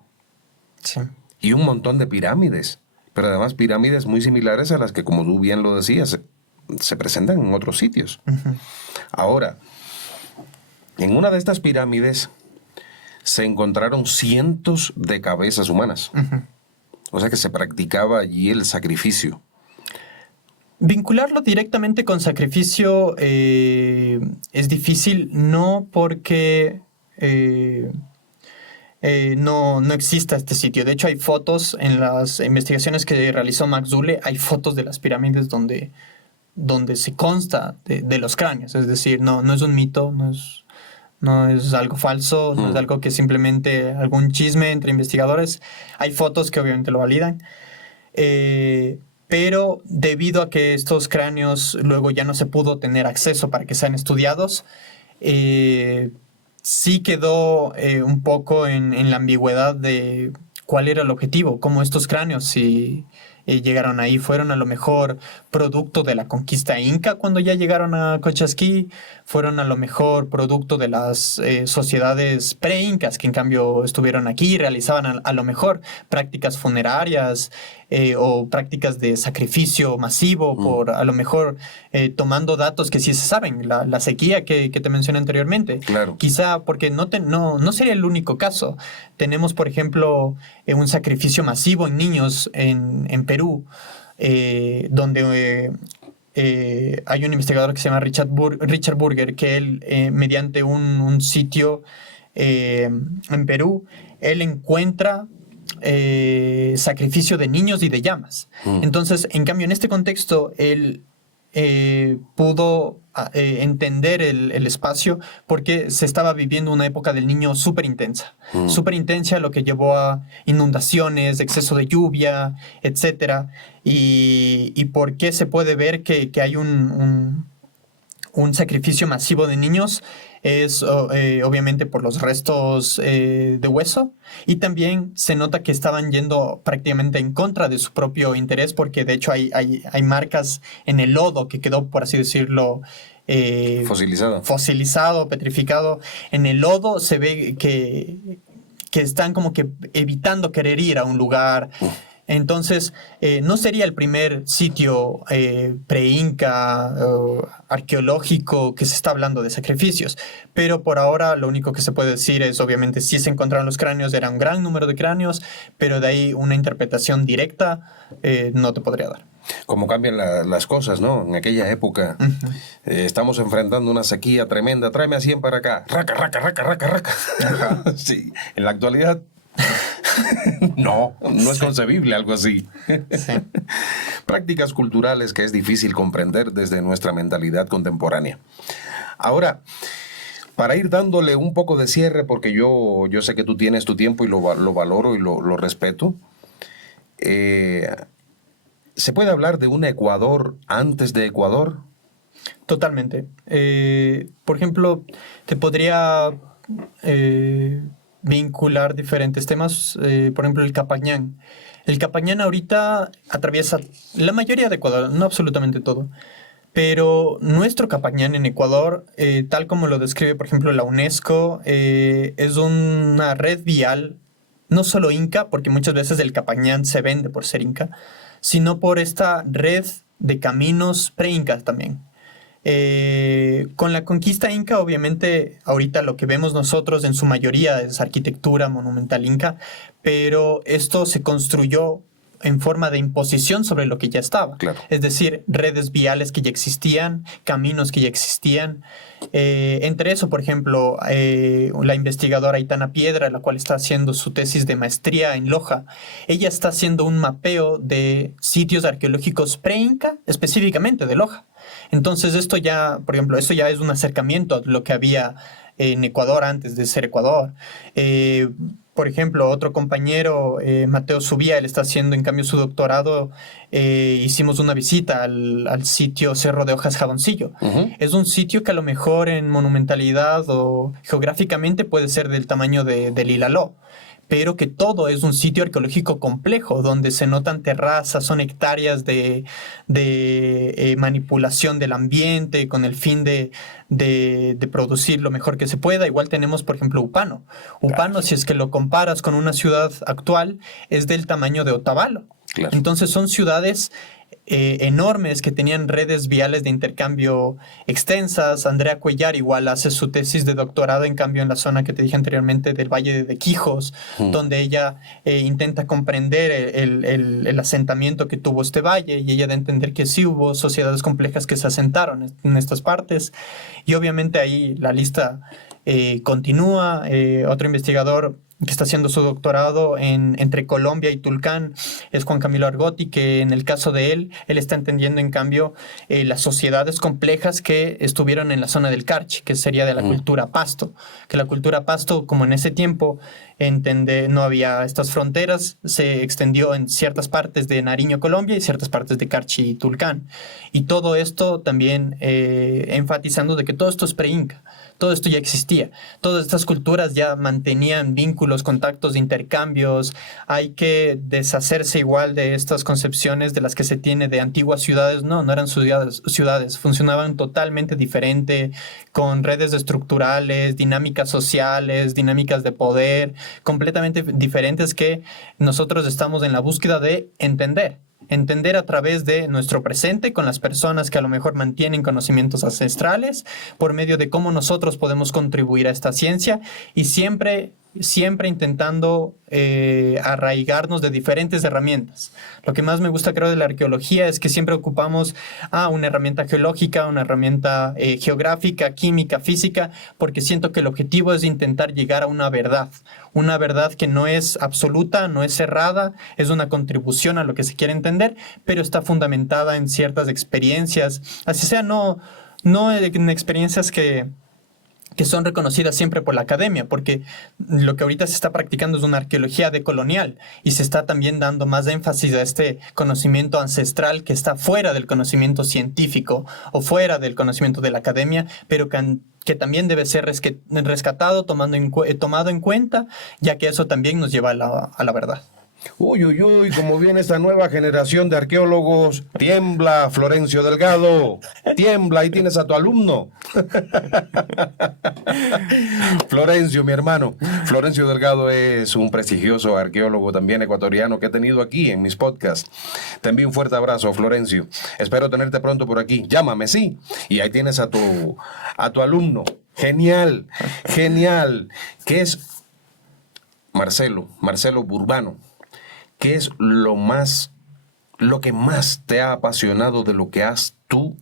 Sí. Y un montón de pirámides. Pero además pirámides muy similares a las que, como tú bien lo decías, se presentan en otros sitios. Ahora, en una de estas pirámides se encontraron cientos de cabezas humanas. O sea que se practicaba allí el sacrificio. Vincularlo directamente con sacrificio es difícil, no porque no exista este sitio. De hecho, hay fotos en las investigaciones que realizó Max Zule, hay fotos de las pirámides donde se consta de los cráneos. Es decir, no es un mito, no es algo falso, no es algo que simplemente algún chisme entre investigadores. Hay fotos que obviamente lo validan. Pero debido a que estos cráneos luego ya no se pudo tener acceso para que sean estudiados, sí quedó un poco en la ambigüedad de cuál era el objetivo, cómo estos cráneos, si llegaron ahí, fueron a lo mejor producto de la conquista inca cuando ya llegaron a Cochasquí, fueron a lo mejor producto de las sociedades pre-incas que en cambio estuvieron aquí y realizaban a lo mejor prácticas funerarias o prácticas de sacrificio masivo, por a lo mejor tomando datos que sí se saben, la sequía que te mencioné anteriormente. Claro. Quizá porque no sería el único caso. Tenemos, por ejemplo, un sacrificio masivo en niños en Perú, donde hay un investigador que se llama Richard Burger, que él, mediante un sitio en Perú, él encuentra sacrificio de niños y de llamas. Entonces, en cambio, en este contexto, él pudo entender el espacio, porque se estaba viviendo una época del niño súper intensa, lo que llevó a inundaciones, exceso de lluvia, etcétera. Y por qué se puede ver que hay un sacrificio masivo de niños es obviamente por los restos de hueso, y también se nota que estaban yendo prácticamente en contra de su propio interés, porque de hecho hay marcas en el lodo que quedó, por así decirlo, fosilizado, petrificado en el lodo, se ve que están como que evitando querer ir a un lugar. Entonces, no sería el primer sitio pre-inca arqueológico que se está hablando de sacrificios, pero por ahora lo único que se puede decir es, obviamente, si se encontraron los cráneos, era un gran número de cráneos, pero de ahí una interpretación directa no te podría dar. Cómo cambian las cosas, ¿no? En aquella época estamos enfrentando una sequía tremenda, tráeme a 100 para acá, raca, raca, raca, raca, raca. Sí, en la actualidad no es concebible algo así. Sí. Prácticas culturales que es difícil comprender desde nuestra mentalidad contemporánea. Ahora, para ir dándole un poco de cierre, porque yo sé que tú tienes tu tiempo y lo valoro y lo respeto, ¿se puede hablar de un Ecuador antes de Ecuador? Totalmente. Por ejemplo, te podría vincular diferentes temas. Por ejemplo, el Capañán. El Capañán ahorita atraviesa la mayoría de Ecuador, no absolutamente todo. Pero nuestro Capañán en Ecuador, tal como lo describe, por ejemplo, la UNESCO, es una red vial, no solo inca, porque muchas veces el Capañán se vende por ser inca, sino por esta red de caminos pre-incas también. Con la conquista inca, obviamente, ahorita lo que vemos nosotros en su mayoría es arquitectura monumental inca, pero esto se construyó en forma de imposición sobre lo que ya estaba. Claro. Es decir, redes viales que ya existían, caminos que ya existían. Entre eso, por ejemplo, la investigadora Aitana Piedra, la cual está haciendo su tesis de maestría en Loja, ella está haciendo un mapeo de sitios arqueológicos pre-inca, específicamente de Loja. Entonces esto ya, por ejemplo, esto ya es un acercamiento a lo que había en Ecuador antes de ser Ecuador. Por ejemplo, otro compañero, Mateo Subía, él está haciendo en cambio su doctorado, hicimos una visita al sitio Cerro de Hojas Jaboncillo. Es un sitio que a lo mejor en monumentalidad o geográficamente puede ser del tamaño del Ilaló, pero que todo es un sitio arqueológico complejo, donde se notan terrazas, son hectáreas de manipulación del ambiente con el fin de producir lo mejor que se pueda. Igual tenemos, por ejemplo, Upano. Upano, si es que lo comparas con una ciudad actual, es del tamaño de Otavalo. Claro. Entonces son ciudades enormes que tenían redes viales de intercambio extensas. Andrea Cuellar igual hace su tesis de doctorado en cambio en la zona que te dije anteriormente del Valle de Quijos, donde ella intenta comprender el asentamiento que tuvo este valle, y ella da a entender que sí hubo sociedades complejas que se asentaron en estas partes, y obviamente ahí la lista continúa. Otro investigador que está haciendo su doctorado entre Colombia y Tulcán es Juan Camilo Argotti, que en el caso de él está entendiendo en cambio las sociedades complejas que estuvieron en la zona del Carchi, que sería de la cultura Pasto, que la cultura Pasto, como en ese tiempo no había estas fronteras, se extendió en ciertas partes de Nariño, Colombia, y ciertas partes de Carchi y Tulcán, y todo esto también enfatizando de que todo esto es pre-inca. Todo esto ya existía. Todas estas culturas ya mantenían vínculos, contactos, intercambios. Hay que deshacerse igual de estas concepciones de las que se tiene de antiguas ciudades. No eran ciudades. Funcionaban totalmente diferente, con redes estructurales, dinámicas sociales, dinámicas de poder, completamente diferentes, que nosotros estamos en la búsqueda de entender a través de nuestro presente, con las personas que a lo mejor mantienen conocimientos ancestrales, por medio de cómo nosotros podemos contribuir a esta ciencia, y siempre intentando arraigarnos de diferentes herramientas. Lo que más me gusta, creo, de la arqueología es que siempre ocupamos una herramienta geológica, una herramienta geográfica, química, física, porque siento que el objetivo es intentar llegar a una verdad que no es absoluta, no es cerrada, es una contribución a lo que se quiere entender, pero está fundamentada en ciertas experiencias, así sea, no en experiencias que son reconocidas siempre por la academia, porque lo que ahorita se está practicando es una arqueología decolonial, y se está también dando más énfasis a este conocimiento ancestral que está fuera del conocimiento científico o fuera del conocimiento de la academia, pero que también debe ser rescatado, tomado en cuenta, ya que eso también nos lleva a la verdad. Uy, uy, uy, como viene esta nueva generación de arqueólogos. Tiembla, Florencio Delgado. Tiembla, ahí tienes a tu alumno. Florencio, mi hermano. Florencio Delgado es un prestigioso arqueólogo también ecuatoriano que he tenido aquí en mis podcasts. Te envío un fuerte abrazo, Florencio. Espero tenerte pronto por aquí. Llámame, sí. Y ahí tienes a tu alumno. Genial, genial. ¿Qué es Marcelo Burbano? ¿Qué es lo que más te ha apasionado de lo que has tú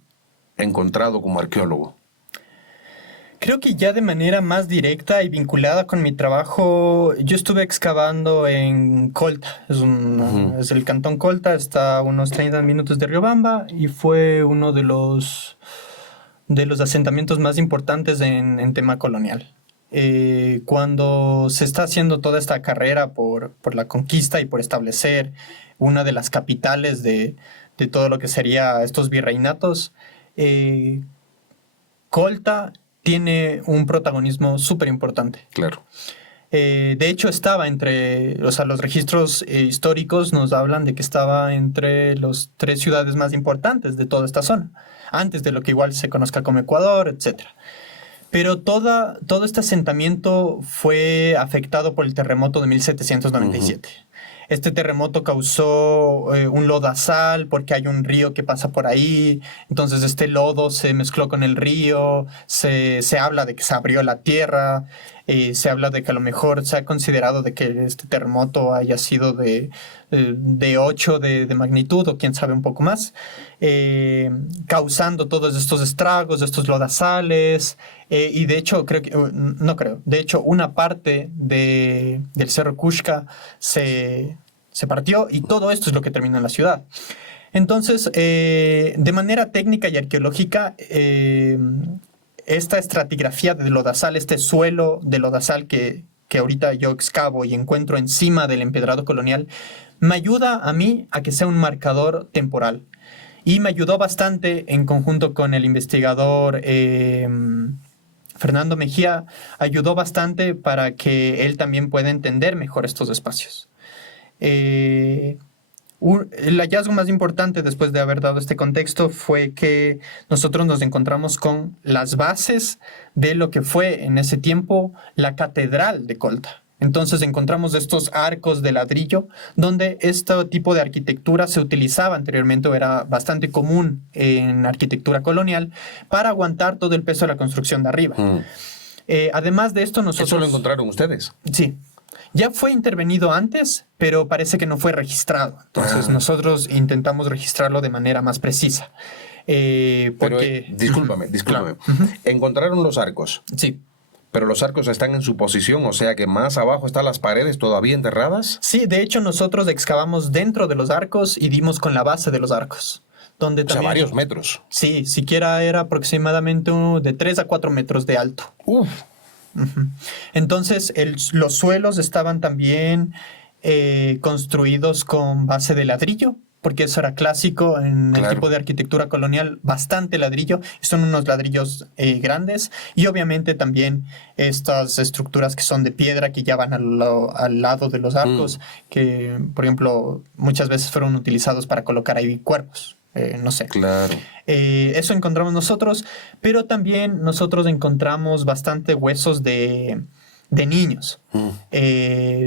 encontrado como arqueólogo? Creo que ya de manera más directa y vinculada con mi trabajo, yo estuve excavando en Colta, es el cantón Colta, está a unos 30 minutos de Riobamba y fue uno de los asentamientos más importantes en tema colonial. Cuando se está haciendo toda esta carrera por la conquista y por establecer una de las capitales de todo lo que sería estos virreinatos, Colta tiene un protagonismo súper importante. Claro. De hecho, estaba o sea, los registros históricos nos hablan de que estaba entre las 3 ciudades más importantes de toda esta zona, antes de lo que igual se conozca como Ecuador, etc. Pero todo este asentamiento fue afectado por el terremoto de 1797. Este terremoto causó un lodazal porque hay un río que pasa por ahí. Entonces este lodo se mezcló con el río. Se habla de que se abrió la tierra. Se habla de que a lo mejor se ha considerado de que este terremoto haya sido de 8 de magnitud o quién sabe un poco más, causando todos estos estragos, estos lodazales, y de hecho, de hecho una parte del Cerro Kushka se partió y todo esto es lo que terminó en la ciudad. Entonces, de manera técnica y arqueológica, esta estratigrafía de lodazal, este suelo de lodazal que ahorita yo excavo y encuentro encima del empedrado colonial, me ayuda a mí a que sea un marcador temporal. Y me ayudó bastante en conjunto con el investigador Fernando Mejía, ayudó bastante para que él también pueda entender mejor estos espacios. El hallazgo más importante después de haber dado este contexto fue que nosotros nos encontramos con las bases de lo que fue en ese tiempo la catedral de Colta. Entonces encontramos estos arcos de ladrillo donde este tipo de arquitectura se utilizaba anteriormente o era bastante común en arquitectura colonial para aguantar todo el peso de la construcción de arriba. Además de esto nosotros... ¿Eso lo encontraron ustedes? Sí. Ya fue intervenido antes, pero parece que no fue registrado. Entonces nosotros intentamos registrarlo de manera más precisa. Porque... Pero, discúlpame. Claro. ¿Encontraron los arcos? Sí. Pero los arcos están en su posición, o sea que más abajo están las paredes todavía enterradas. Sí, de hecho nosotros excavamos dentro de los arcos y dimos con la base de los arcos. Donde también, o sea, varios metros. Sí, siquiera era aproximadamente de 3 a 4 metros de alto. Uf. Entonces los suelos estaban también construidos con base de ladrillo, porque eso era clásico en el tipo de arquitectura colonial, bastante ladrillo, son unos ladrillos grandes, y obviamente también estas estructuras que son de piedra que ya van al lado de los arcos, que por ejemplo muchas veces fueron utilizados para colocar ahí cuerpos. No sé. Claro. Eso encontramos nosotros, pero también nosotros encontramos bastante huesos de niños.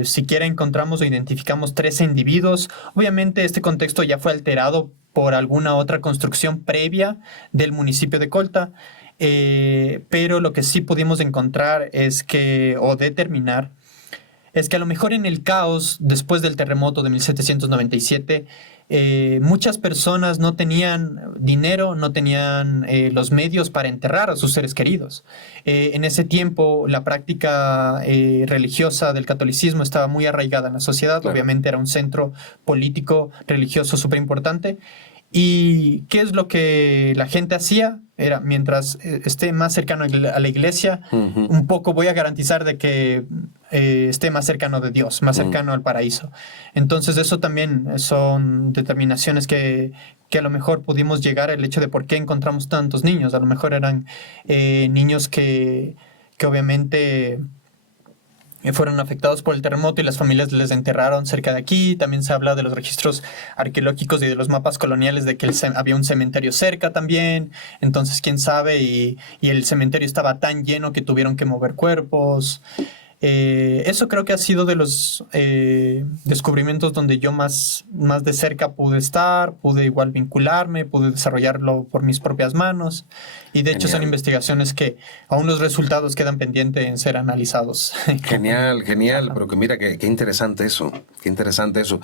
Siquiera encontramos o identificamos 13 individuos. Obviamente este contexto ya fue alterado por alguna otra construcción previa del municipio de Colta, pero lo que sí pudimos encontrar o determinar es que a lo mejor en el caos después del terremoto de 1797 muchas personas no tenían dinero, no tenían los medios para enterrar a sus seres queridos. En ese tiempo la práctica religiosa del catolicismo estaba muy arraigada en la sociedad, claro. Obviamente era un centro político religioso súper importante. ¿Y qué es lo que la gente hacía? Era, mientras esté más cercano a la iglesia, un poco voy a garantizar de que esté más cercano de Dios, más cercano al paraíso. Entonces eso también son determinaciones que a lo mejor pudimos llegar al hecho de por qué encontramos tantos niños. A lo mejor eran niños que obviamente fueron afectados por el terremoto y las familias les enterraron cerca de aquí. También se habla de los registros arqueológicos y de los mapas coloniales de que había un cementerio cerca también. Entonces, quién sabe, y el cementerio estaba tan lleno que tuvieron que mover cuerpos. Eso creo que ha sido de los descubrimientos donde yo más de cerca pude estar, pude igual vincularme, pude desarrollarlo por mis propias manos. Y de hecho son investigaciones que aún los resultados quedan pendientes en ser analizados. Genial, pero que mira, qué interesante eso, qué interesante eso.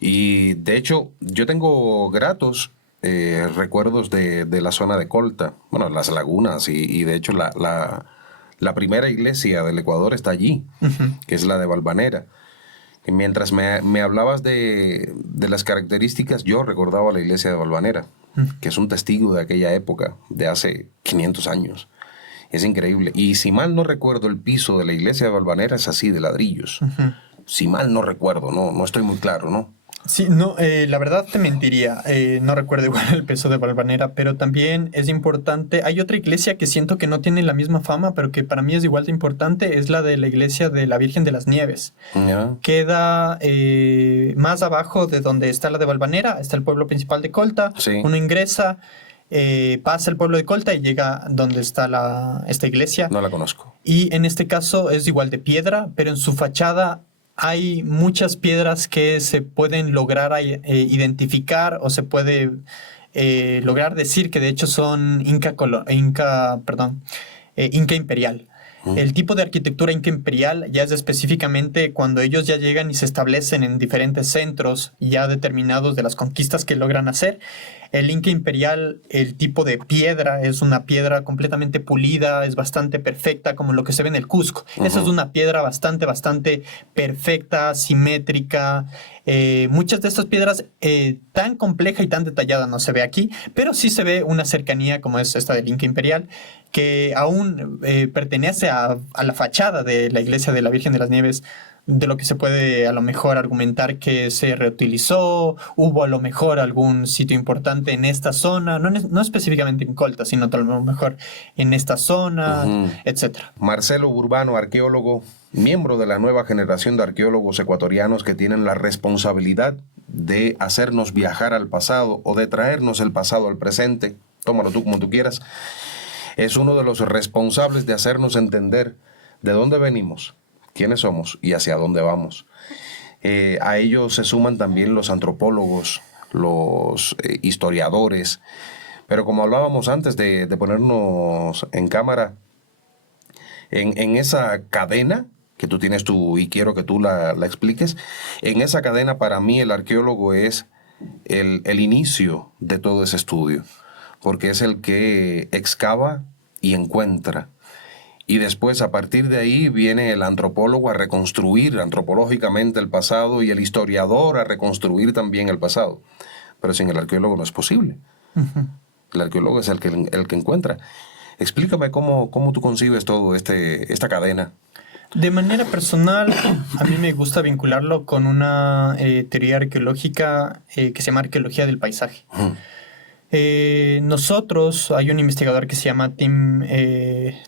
Y de hecho, yo tengo gratos recuerdos de la zona de Colta, bueno, las lagunas, y de hecho la primera iglesia del Ecuador está allí, que es la de Valvanera. Y mientras me hablabas de las características, yo recordaba la iglesia de Valvanera, que es un testigo de aquella época, de hace 500 años. Es increíble. Y si mal no recuerdo, el piso de la iglesia de Valvanera es así, de ladrillos. Si mal no recuerdo, no estoy muy claro, ¿no? Sí, no, la verdad te mentiría, no recuerdo igual el peso de Valvanera, pero también es importante, hay otra iglesia que siento que no tiene la misma fama, pero que para mí es igual de importante, es la de la iglesia de la Virgen de las Nieves. Queda más abajo de donde está la de Valvanera, está el pueblo principal de Colta, uno ingresa, pasa el pueblo de Colta y llega donde está esta iglesia. No la conozco. Y en este caso es igual de piedra, pero en su fachada hay muchas piedras que se pueden lograr identificar, o se puede lograr decir que de hecho son Inca imperial. El tipo de arquitectura Inca imperial ya es específicamente cuando ellos ya llegan y se establecen en diferentes centros ya determinados de las conquistas que logran hacer. El Inca imperial, el tipo de piedra es una piedra completamente pulida, es bastante perfecta, como lo que se ve en el Cusco. Esa es una piedra bastante perfecta, simétrica. Muchas de estas piedras tan compleja y tan detallada no se ve aquí, pero sí se ve una cercanía como es esta del Inca imperial, que aún pertenece a la fachada de la iglesia de la Virgen de las Nieves, de lo que se puede a lo mejor argumentar que se reutilizó, hubo a lo mejor algún sitio importante en esta zona, no específicamente en Colta, sino a lo mejor en esta zona, etcétera. Marcelo Burbano, arqueólogo, miembro de la nueva generación de arqueólogos ecuatorianos que tienen la responsabilidad de hacernos viajar al pasado o de traernos el pasado al presente, tómalo tú como tú quieras, es uno de los responsables de hacernos entender de dónde venimos, quiénes somos y hacia dónde vamos. A ellos se suman también los antropólogos, los historiadores, pero como hablábamos antes de ponernos en cámara, en esa cadena que tú tienes y quiero que tú la expliques, en esa cadena para mí el arqueólogo es el inicio de todo ese estudio, porque es el que excava y encuentra. Y después, a partir de ahí, viene el antropólogo a reconstruir antropológicamente el pasado y el historiador a reconstruir también el pasado. Pero sin el arqueólogo no es posible. El arqueólogo es el que encuentra. Explícame cómo tú concibes todo esta cadena. De manera personal, a mí me gusta vincularlo con una teoría arqueológica que se llama arqueología del paisaje. Nosotros, hay un investigador que se llama Tim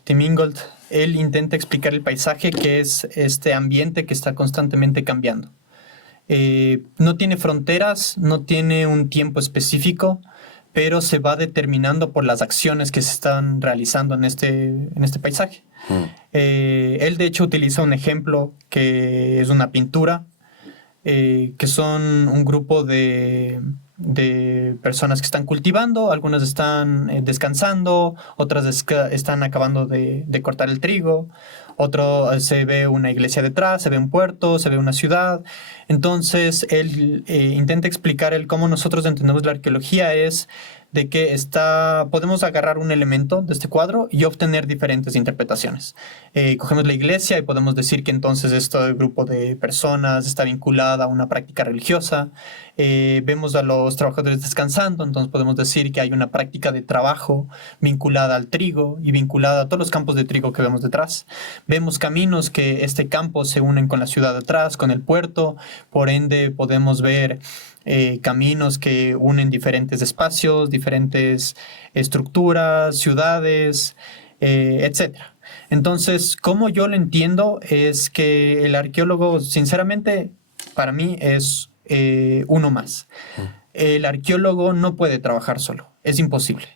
Ingold. Él intenta explicar el paisaje, que es este ambiente que está constantemente cambiando. No tiene fronteras, no tiene un tiempo específico, pero se va determinando por las acciones que se están realizando en este paisaje. Él de hecho utiliza un ejemplo que es una pintura, que son un grupo de personas que están cultivando, algunas están descansando, otras están acabando de cortar el trigo, se ve una iglesia detrás, se ve un puerto, se ve una ciudad. Entonces él intenta explicar cómo nosotros entendemos la arqueología es de que podemos agarrar un elemento de este cuadro y obtener diferentes interpretaciones. Cogemos la iglesia y podemos decir que entonces este grupo de personas está vinculada a una práctica religiosa. Vemos a los trabajadores descansando, entonces podemos decir que hay una práctica de trabajo vinculada al trigo y vinculada a todos los campos de trigo que vemos detrás. Vemos caminos que este campo se unen con la ciudad de atrás, con el puerto, por ende podemos ver caminos que unen diferentes espacios, diferentes estructuras, ciudades, etc. Entonces, como yo lo entiendo, es que el arqueólogo, sinceramente, para mí es uno más. El arqueólogo no puede trabajar solo, es imposible.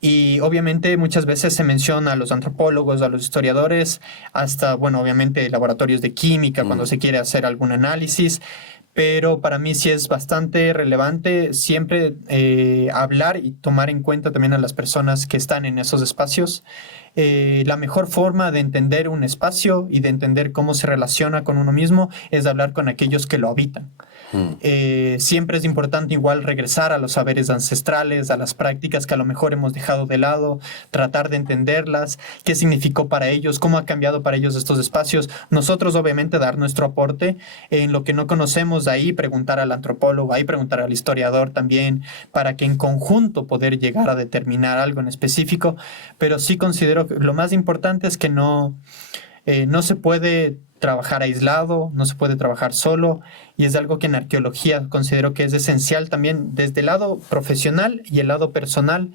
Y obviamente muchas veces se menciona a los antropólogos, a los historiadores, hasta, bueno, obviamente laboratorios de química cuando se quiere hacer algún análisis, pero para mí sí es bastante relevante siempre hablar y tomar en cuenta también a las personas que están en esos espacios. La mejor forma de entender un espacio y de entender cómo se relaciona con uno mismo es hablar con aquellos que lo habitan. Siempre es importante igual regresar a los saberes ancestrales, a las prácticas que a lo mejor hemos dejado de lado, tratar de entenderlas, qué significó para ellos, cómo ha cambiado para ellos estos espacios. Nosotros obviamente dar nuestro aporte en lo que no conocemos, ahí preguntar al antropólogo, ahí preguntar al historiador también, para que en conjunto poder llegar a determinar algo en específico, pero sí considero que lo más importante es que no se puede trabajar aislado, no se puede trabajar solo, y es algo que en arqueología considero que es esencial también desde el lado profesional y el lado personal,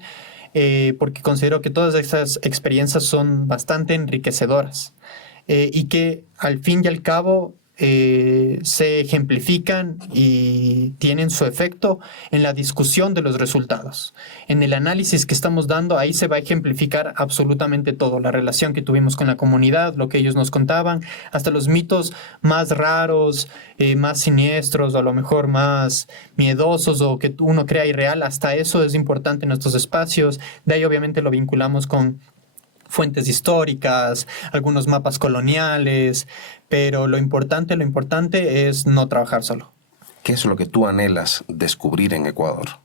porque considero que todas esas experiencias son bastante enriquecedoras y que al fin y al cabo se ejemplifican y tienen su efecto en la discusión de los resultados. En el análisis que estamos dando, ahí se va a ejemplificar absolutamente todo, la relación que tuvimos con la comunidad, lo que ellos nos contaban, hasta los mitos más raros, más siniestros, o a lo mejor más miedosos, o que uno crea irreal, hasta eso es importante en estos espacios. De ahí obviamente lo vinculamos con fuentes históricas, algunos mapas coloniales, pero lo importante es no trabajar solo. ¿Qué es lo que tú anhelas descubrir en Ecuador?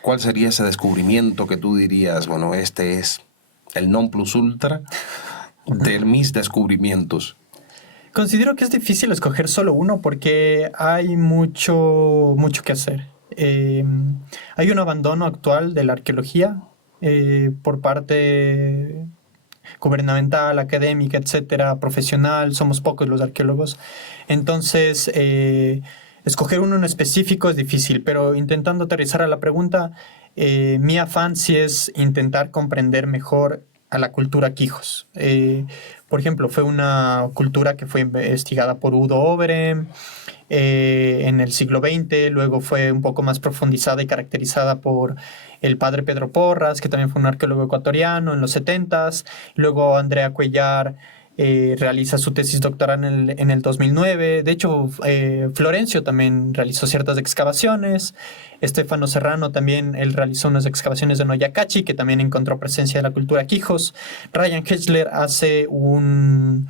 ¿Cuál sería ese descubrimiento que tú dirías, bueno, este es el non plus ultra de mis descubrimientos? Considero que es difícil escoger solo uno porque hay mucho que hacer. Hay un abandono actual de la arqueología por parte gubernamental, académica, etcétera, profesional. Somos pocos los arqueólogos. Entonces, escoger uno en específico es difícil, pero intentando aterrizar a la pregunta, mi afán sí es intentar comprender mejor a la cultura Quijos. Por ejemplo, fue una cultura que fue investigada por Udo Overem en el siglo XX, luego fue un poco más profundizada y caracterizada por el padre Pedro Porras, que también fue un arqueólogo ecuatoriano en los 70s, luego Andrea Cuellar realiza su tesis doctoral en el 2009. De hecho, Florencio también realizó ciertas excavaciones. Estefano Serrano también, él realizó unas excavaciones en Oyacachi, que también encontró presencia de la cultura Quijos. Ryan Hechler hace un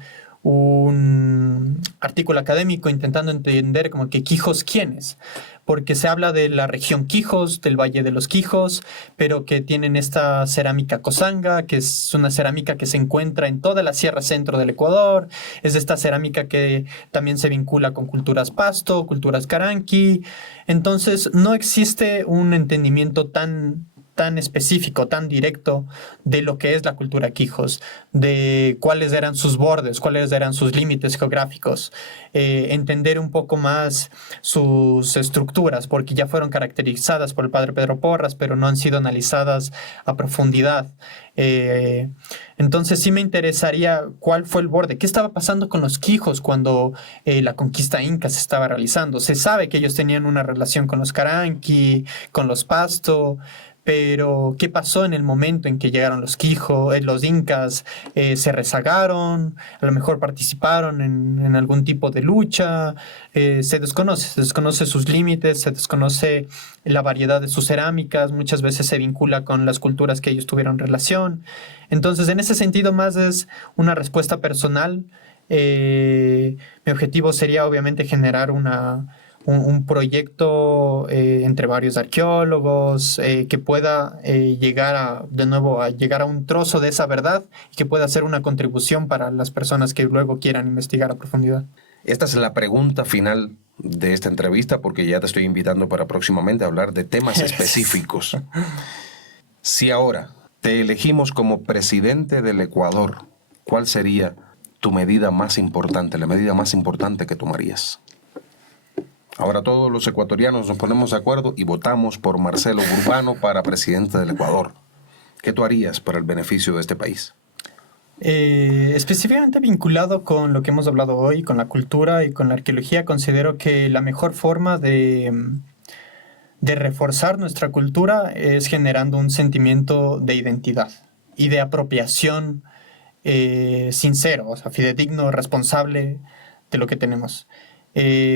artículo académico intentando entender como que Quijos quiénes, porque se habla de la región Quijos, del Valle de los Quijos, pero que tienen esta cerámica cosanga, que es una cerámica que se encuentra en toda la sierra centro del Ecuador. Es esta cerámica que también se vincula con culturas pasto, culturas caranqui. Entonces no existe un entendimiento tan específico, tan directo de lo que es la cultura Quijos, de cuáles eran sus bordes, cuáles eran sus límites geográficos, entender un poco más sus estructuras, porque ya fueron caracterizadas por el padre Pedro Porras, pero no han sido analizadas a profundidad. Entonces sí me interesaría cuál fue el borde, qué estaba pasando con los Quijos cuando la conquista inca se estaba realizando. Se sabe que ellos tenían una relación con los caranqui, con los pasto, pero ¿qué pasó en el momento en que llegaron los Quijos, los incas? ¿Se rezagaron? ¿A lo mejor participaron en algún tipo de lucha? Se desconoce sus límites, se desconoce la variedad de sus cerámicas, muchas veces se vincula con las culturas que ellos tuvieron relación. Entonces, en ese sentido, más es una respuesta personal. Mi objetivo sería, obviamente, generar un proyecto entre varios arqueólogos que pueda llegar de nuevo a llegar a un trozo de esa verdad y que pueda hacer una contribución para las personas que luego quieran investigar a profundidad. Esta es la pregunta final de esta entrevista, porque ya te estoy invitando para próximamente hablar de temas específicos. Si ahora te elegimos como presidente del Ecuador, ¿cuál sería tu medida más importante, la medida más importante que tomarías? Ahora todos los ecuatorianos nos ponemos de acuerdo y votamos por Marcelo Burbano para presidente del Ecuador. ¿Qué tú harías para el beneficio de este país? Específicamente vinculado con lo que hemos hablado hoy, con la cultura y con la arqueología, considero que la mejor forma de reforzar nuestra cultura es generando un sentimiento de identidad y de apropiación sincero, o sea, fidedigno, responsable de lo que tenemos.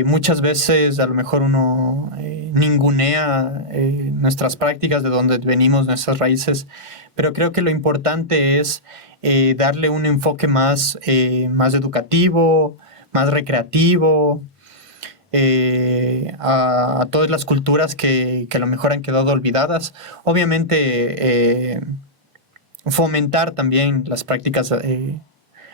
Muchas veces a lo mejor uno ningunea nuestras prácticas, de donde venimos, nuestras raíces, pero creo que lo importante es darle un enfoque más educativo, más recreativo, a todas las culturas que a lo mejor han quedado olvidadas. Obviamente, fomentar también las prácticas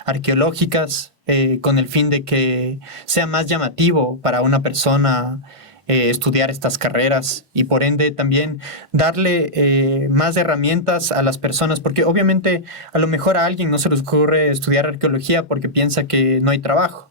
arqueológicas con el fin de que sea más llamativo para una persona estudiar estas carreras y por ende también darle más herramientas a las personas, porque obviamente a lo mejor a alguien no se le ocurre estudiar arqueología porque piensa que no hay trabajo.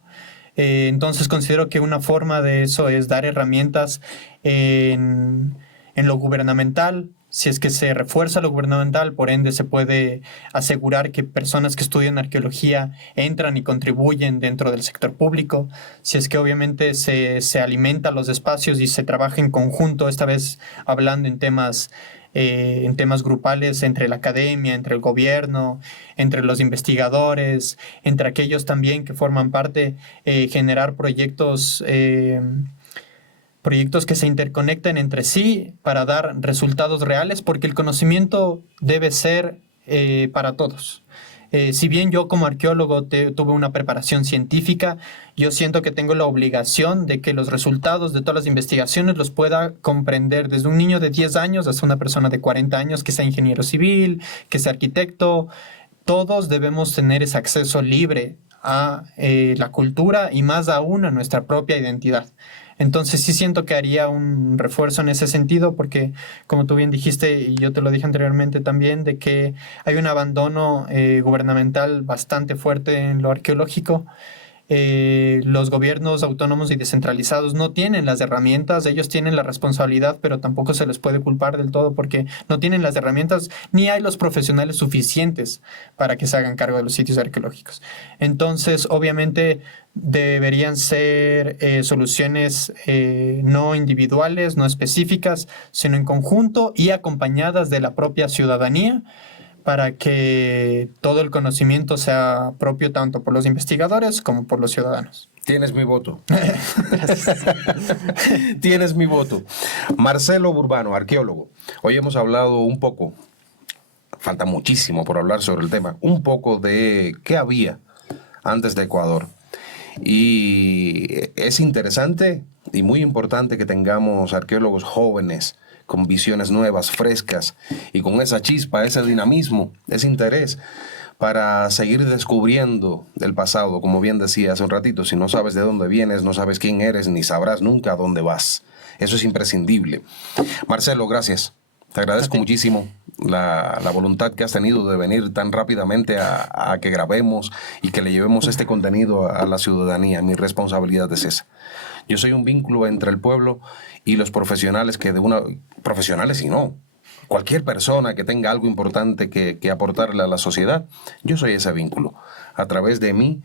Entonces considero que una forma de eso es dar herramientas en lo gubernamental. Si es que se refuerza lo gubernamental, por ende se puede asegurar que personas que estudian arqueología entran y contribuyen dentro del sector público. Si es que obviamente se alimenta los espacios y se trabaja en conjunto, esta vez hablando en temas grupales entre la academia, entre el gobierno, entre los investigadores, entre aquellos también que forman parte, generar proyectos que se interconecten entre sí para dar resultados reales, porque el conocimiento debe ser para todos. Si bien yo como arqueólogo tuve una preparación científica, yo siento que tengo la obligación de que los resultados de todas las investigaciones los pueda comprender desde un niño de 10 años hasta una persona de 40 años que sea ingeniero civil, que sea arquitecto. Todos debemos tener ese acceso libre a la cultura y más aún a nuestra propia identidad. Entonces sí siento que haría un refuerzo en ese sentido porque, como tú bien dijiste, y yo te lo dije anteriormente también, de que hay un abandono gubernamental bastante fuerte en lo arqueológico. Los gobiernos autónomos y descentralizados no tienen las herramientas, ellos tienen la responsabilidad, pero tampoco se les puede culpar del todo porque no tienen las herramientas ni hay los profesionales suficientes para que se hagan cargo de los sitios arqueológicos. Entonces, obviamente, deberían ser soluciones no individuales, no específicas, sino en conjunto y acompañadas de la propia ciudadanía, para que todo el conocimiento sea propio tanto por los investigadores como por los ciudadanos. Tienes mi voto. Tienes mi voto. Marcelo Burbano, arqueólogo. Hoy hemos hablado un poco, falta muchísimo por hablar sobre el tema, un poco de qué había antes de Ecuador. Y es interesante y muy importante que tengamos arqueólogos jóvenes con visiones nuevas, frescas y con esa chispa, ese dinamismo, ese interés para seguir descubriendo el pasado. Como bien decía hace un ratito, si no sabes de dónde vienes, no sabes quién eres, ni sabrás nunca a dónde vas. Eso es imprescindible. Marcelo, gracias. Te agradezco muchísimo la voluntad que has tenido de venir tan rápidamente a que grabemos y que le llevemos este contenido a la ciudadanía. Mi responsabilidad es esa. Yo soy un vínculo entre el pueblo y los profesionales profesionales y no, cualquier persona que tenga algo importante que aportarle a la sociedad, yo soy ese vínculo. A través de mí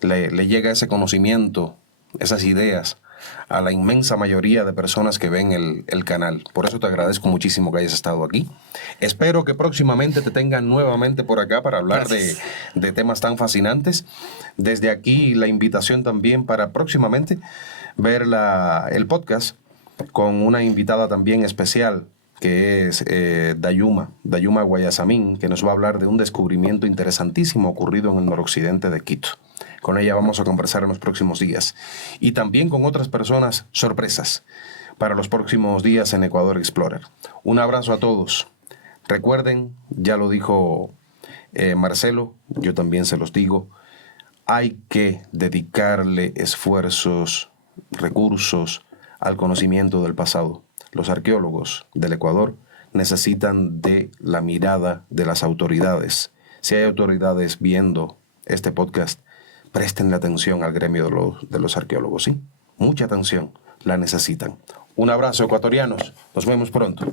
le llega ese conocimiento, esas ideas, a la inmensa mayoría de personas que ven el canal. Por eso te agradezco muchísimo que hayas estado aquí. Espero que próximamente te tengan nuevamente por acá para hablar de temas tan fascinantes. Desde aquí la invitación también para próximamente ver el podcast con una invitada también especial, que es Dayuma Guayasamín, que nos va a hablar de un descubrimiento interesantísimo ocurrido en el noroccidente de Quito. Con ella vamos a conversar en los próximos días. Y también con otras personas sorpresas para los próximos días en Ecuador Explorer. Un abrazo a todos. Recuerden, ya lo dijo Marcelo, yo también se los digo, hay que dedicarle esfuerzos, recursos al conocimiento del pasado. Los arqueólogos del Ecuador necesitan de la mirada de las autoridades. Si hay autoridades viendo este podcast, prestenle atención al gremio de los arqueólogos, ¿sí? Mucha atención, la necesitan. Un abrazo, ecuatorianos. Nos vemos pronto.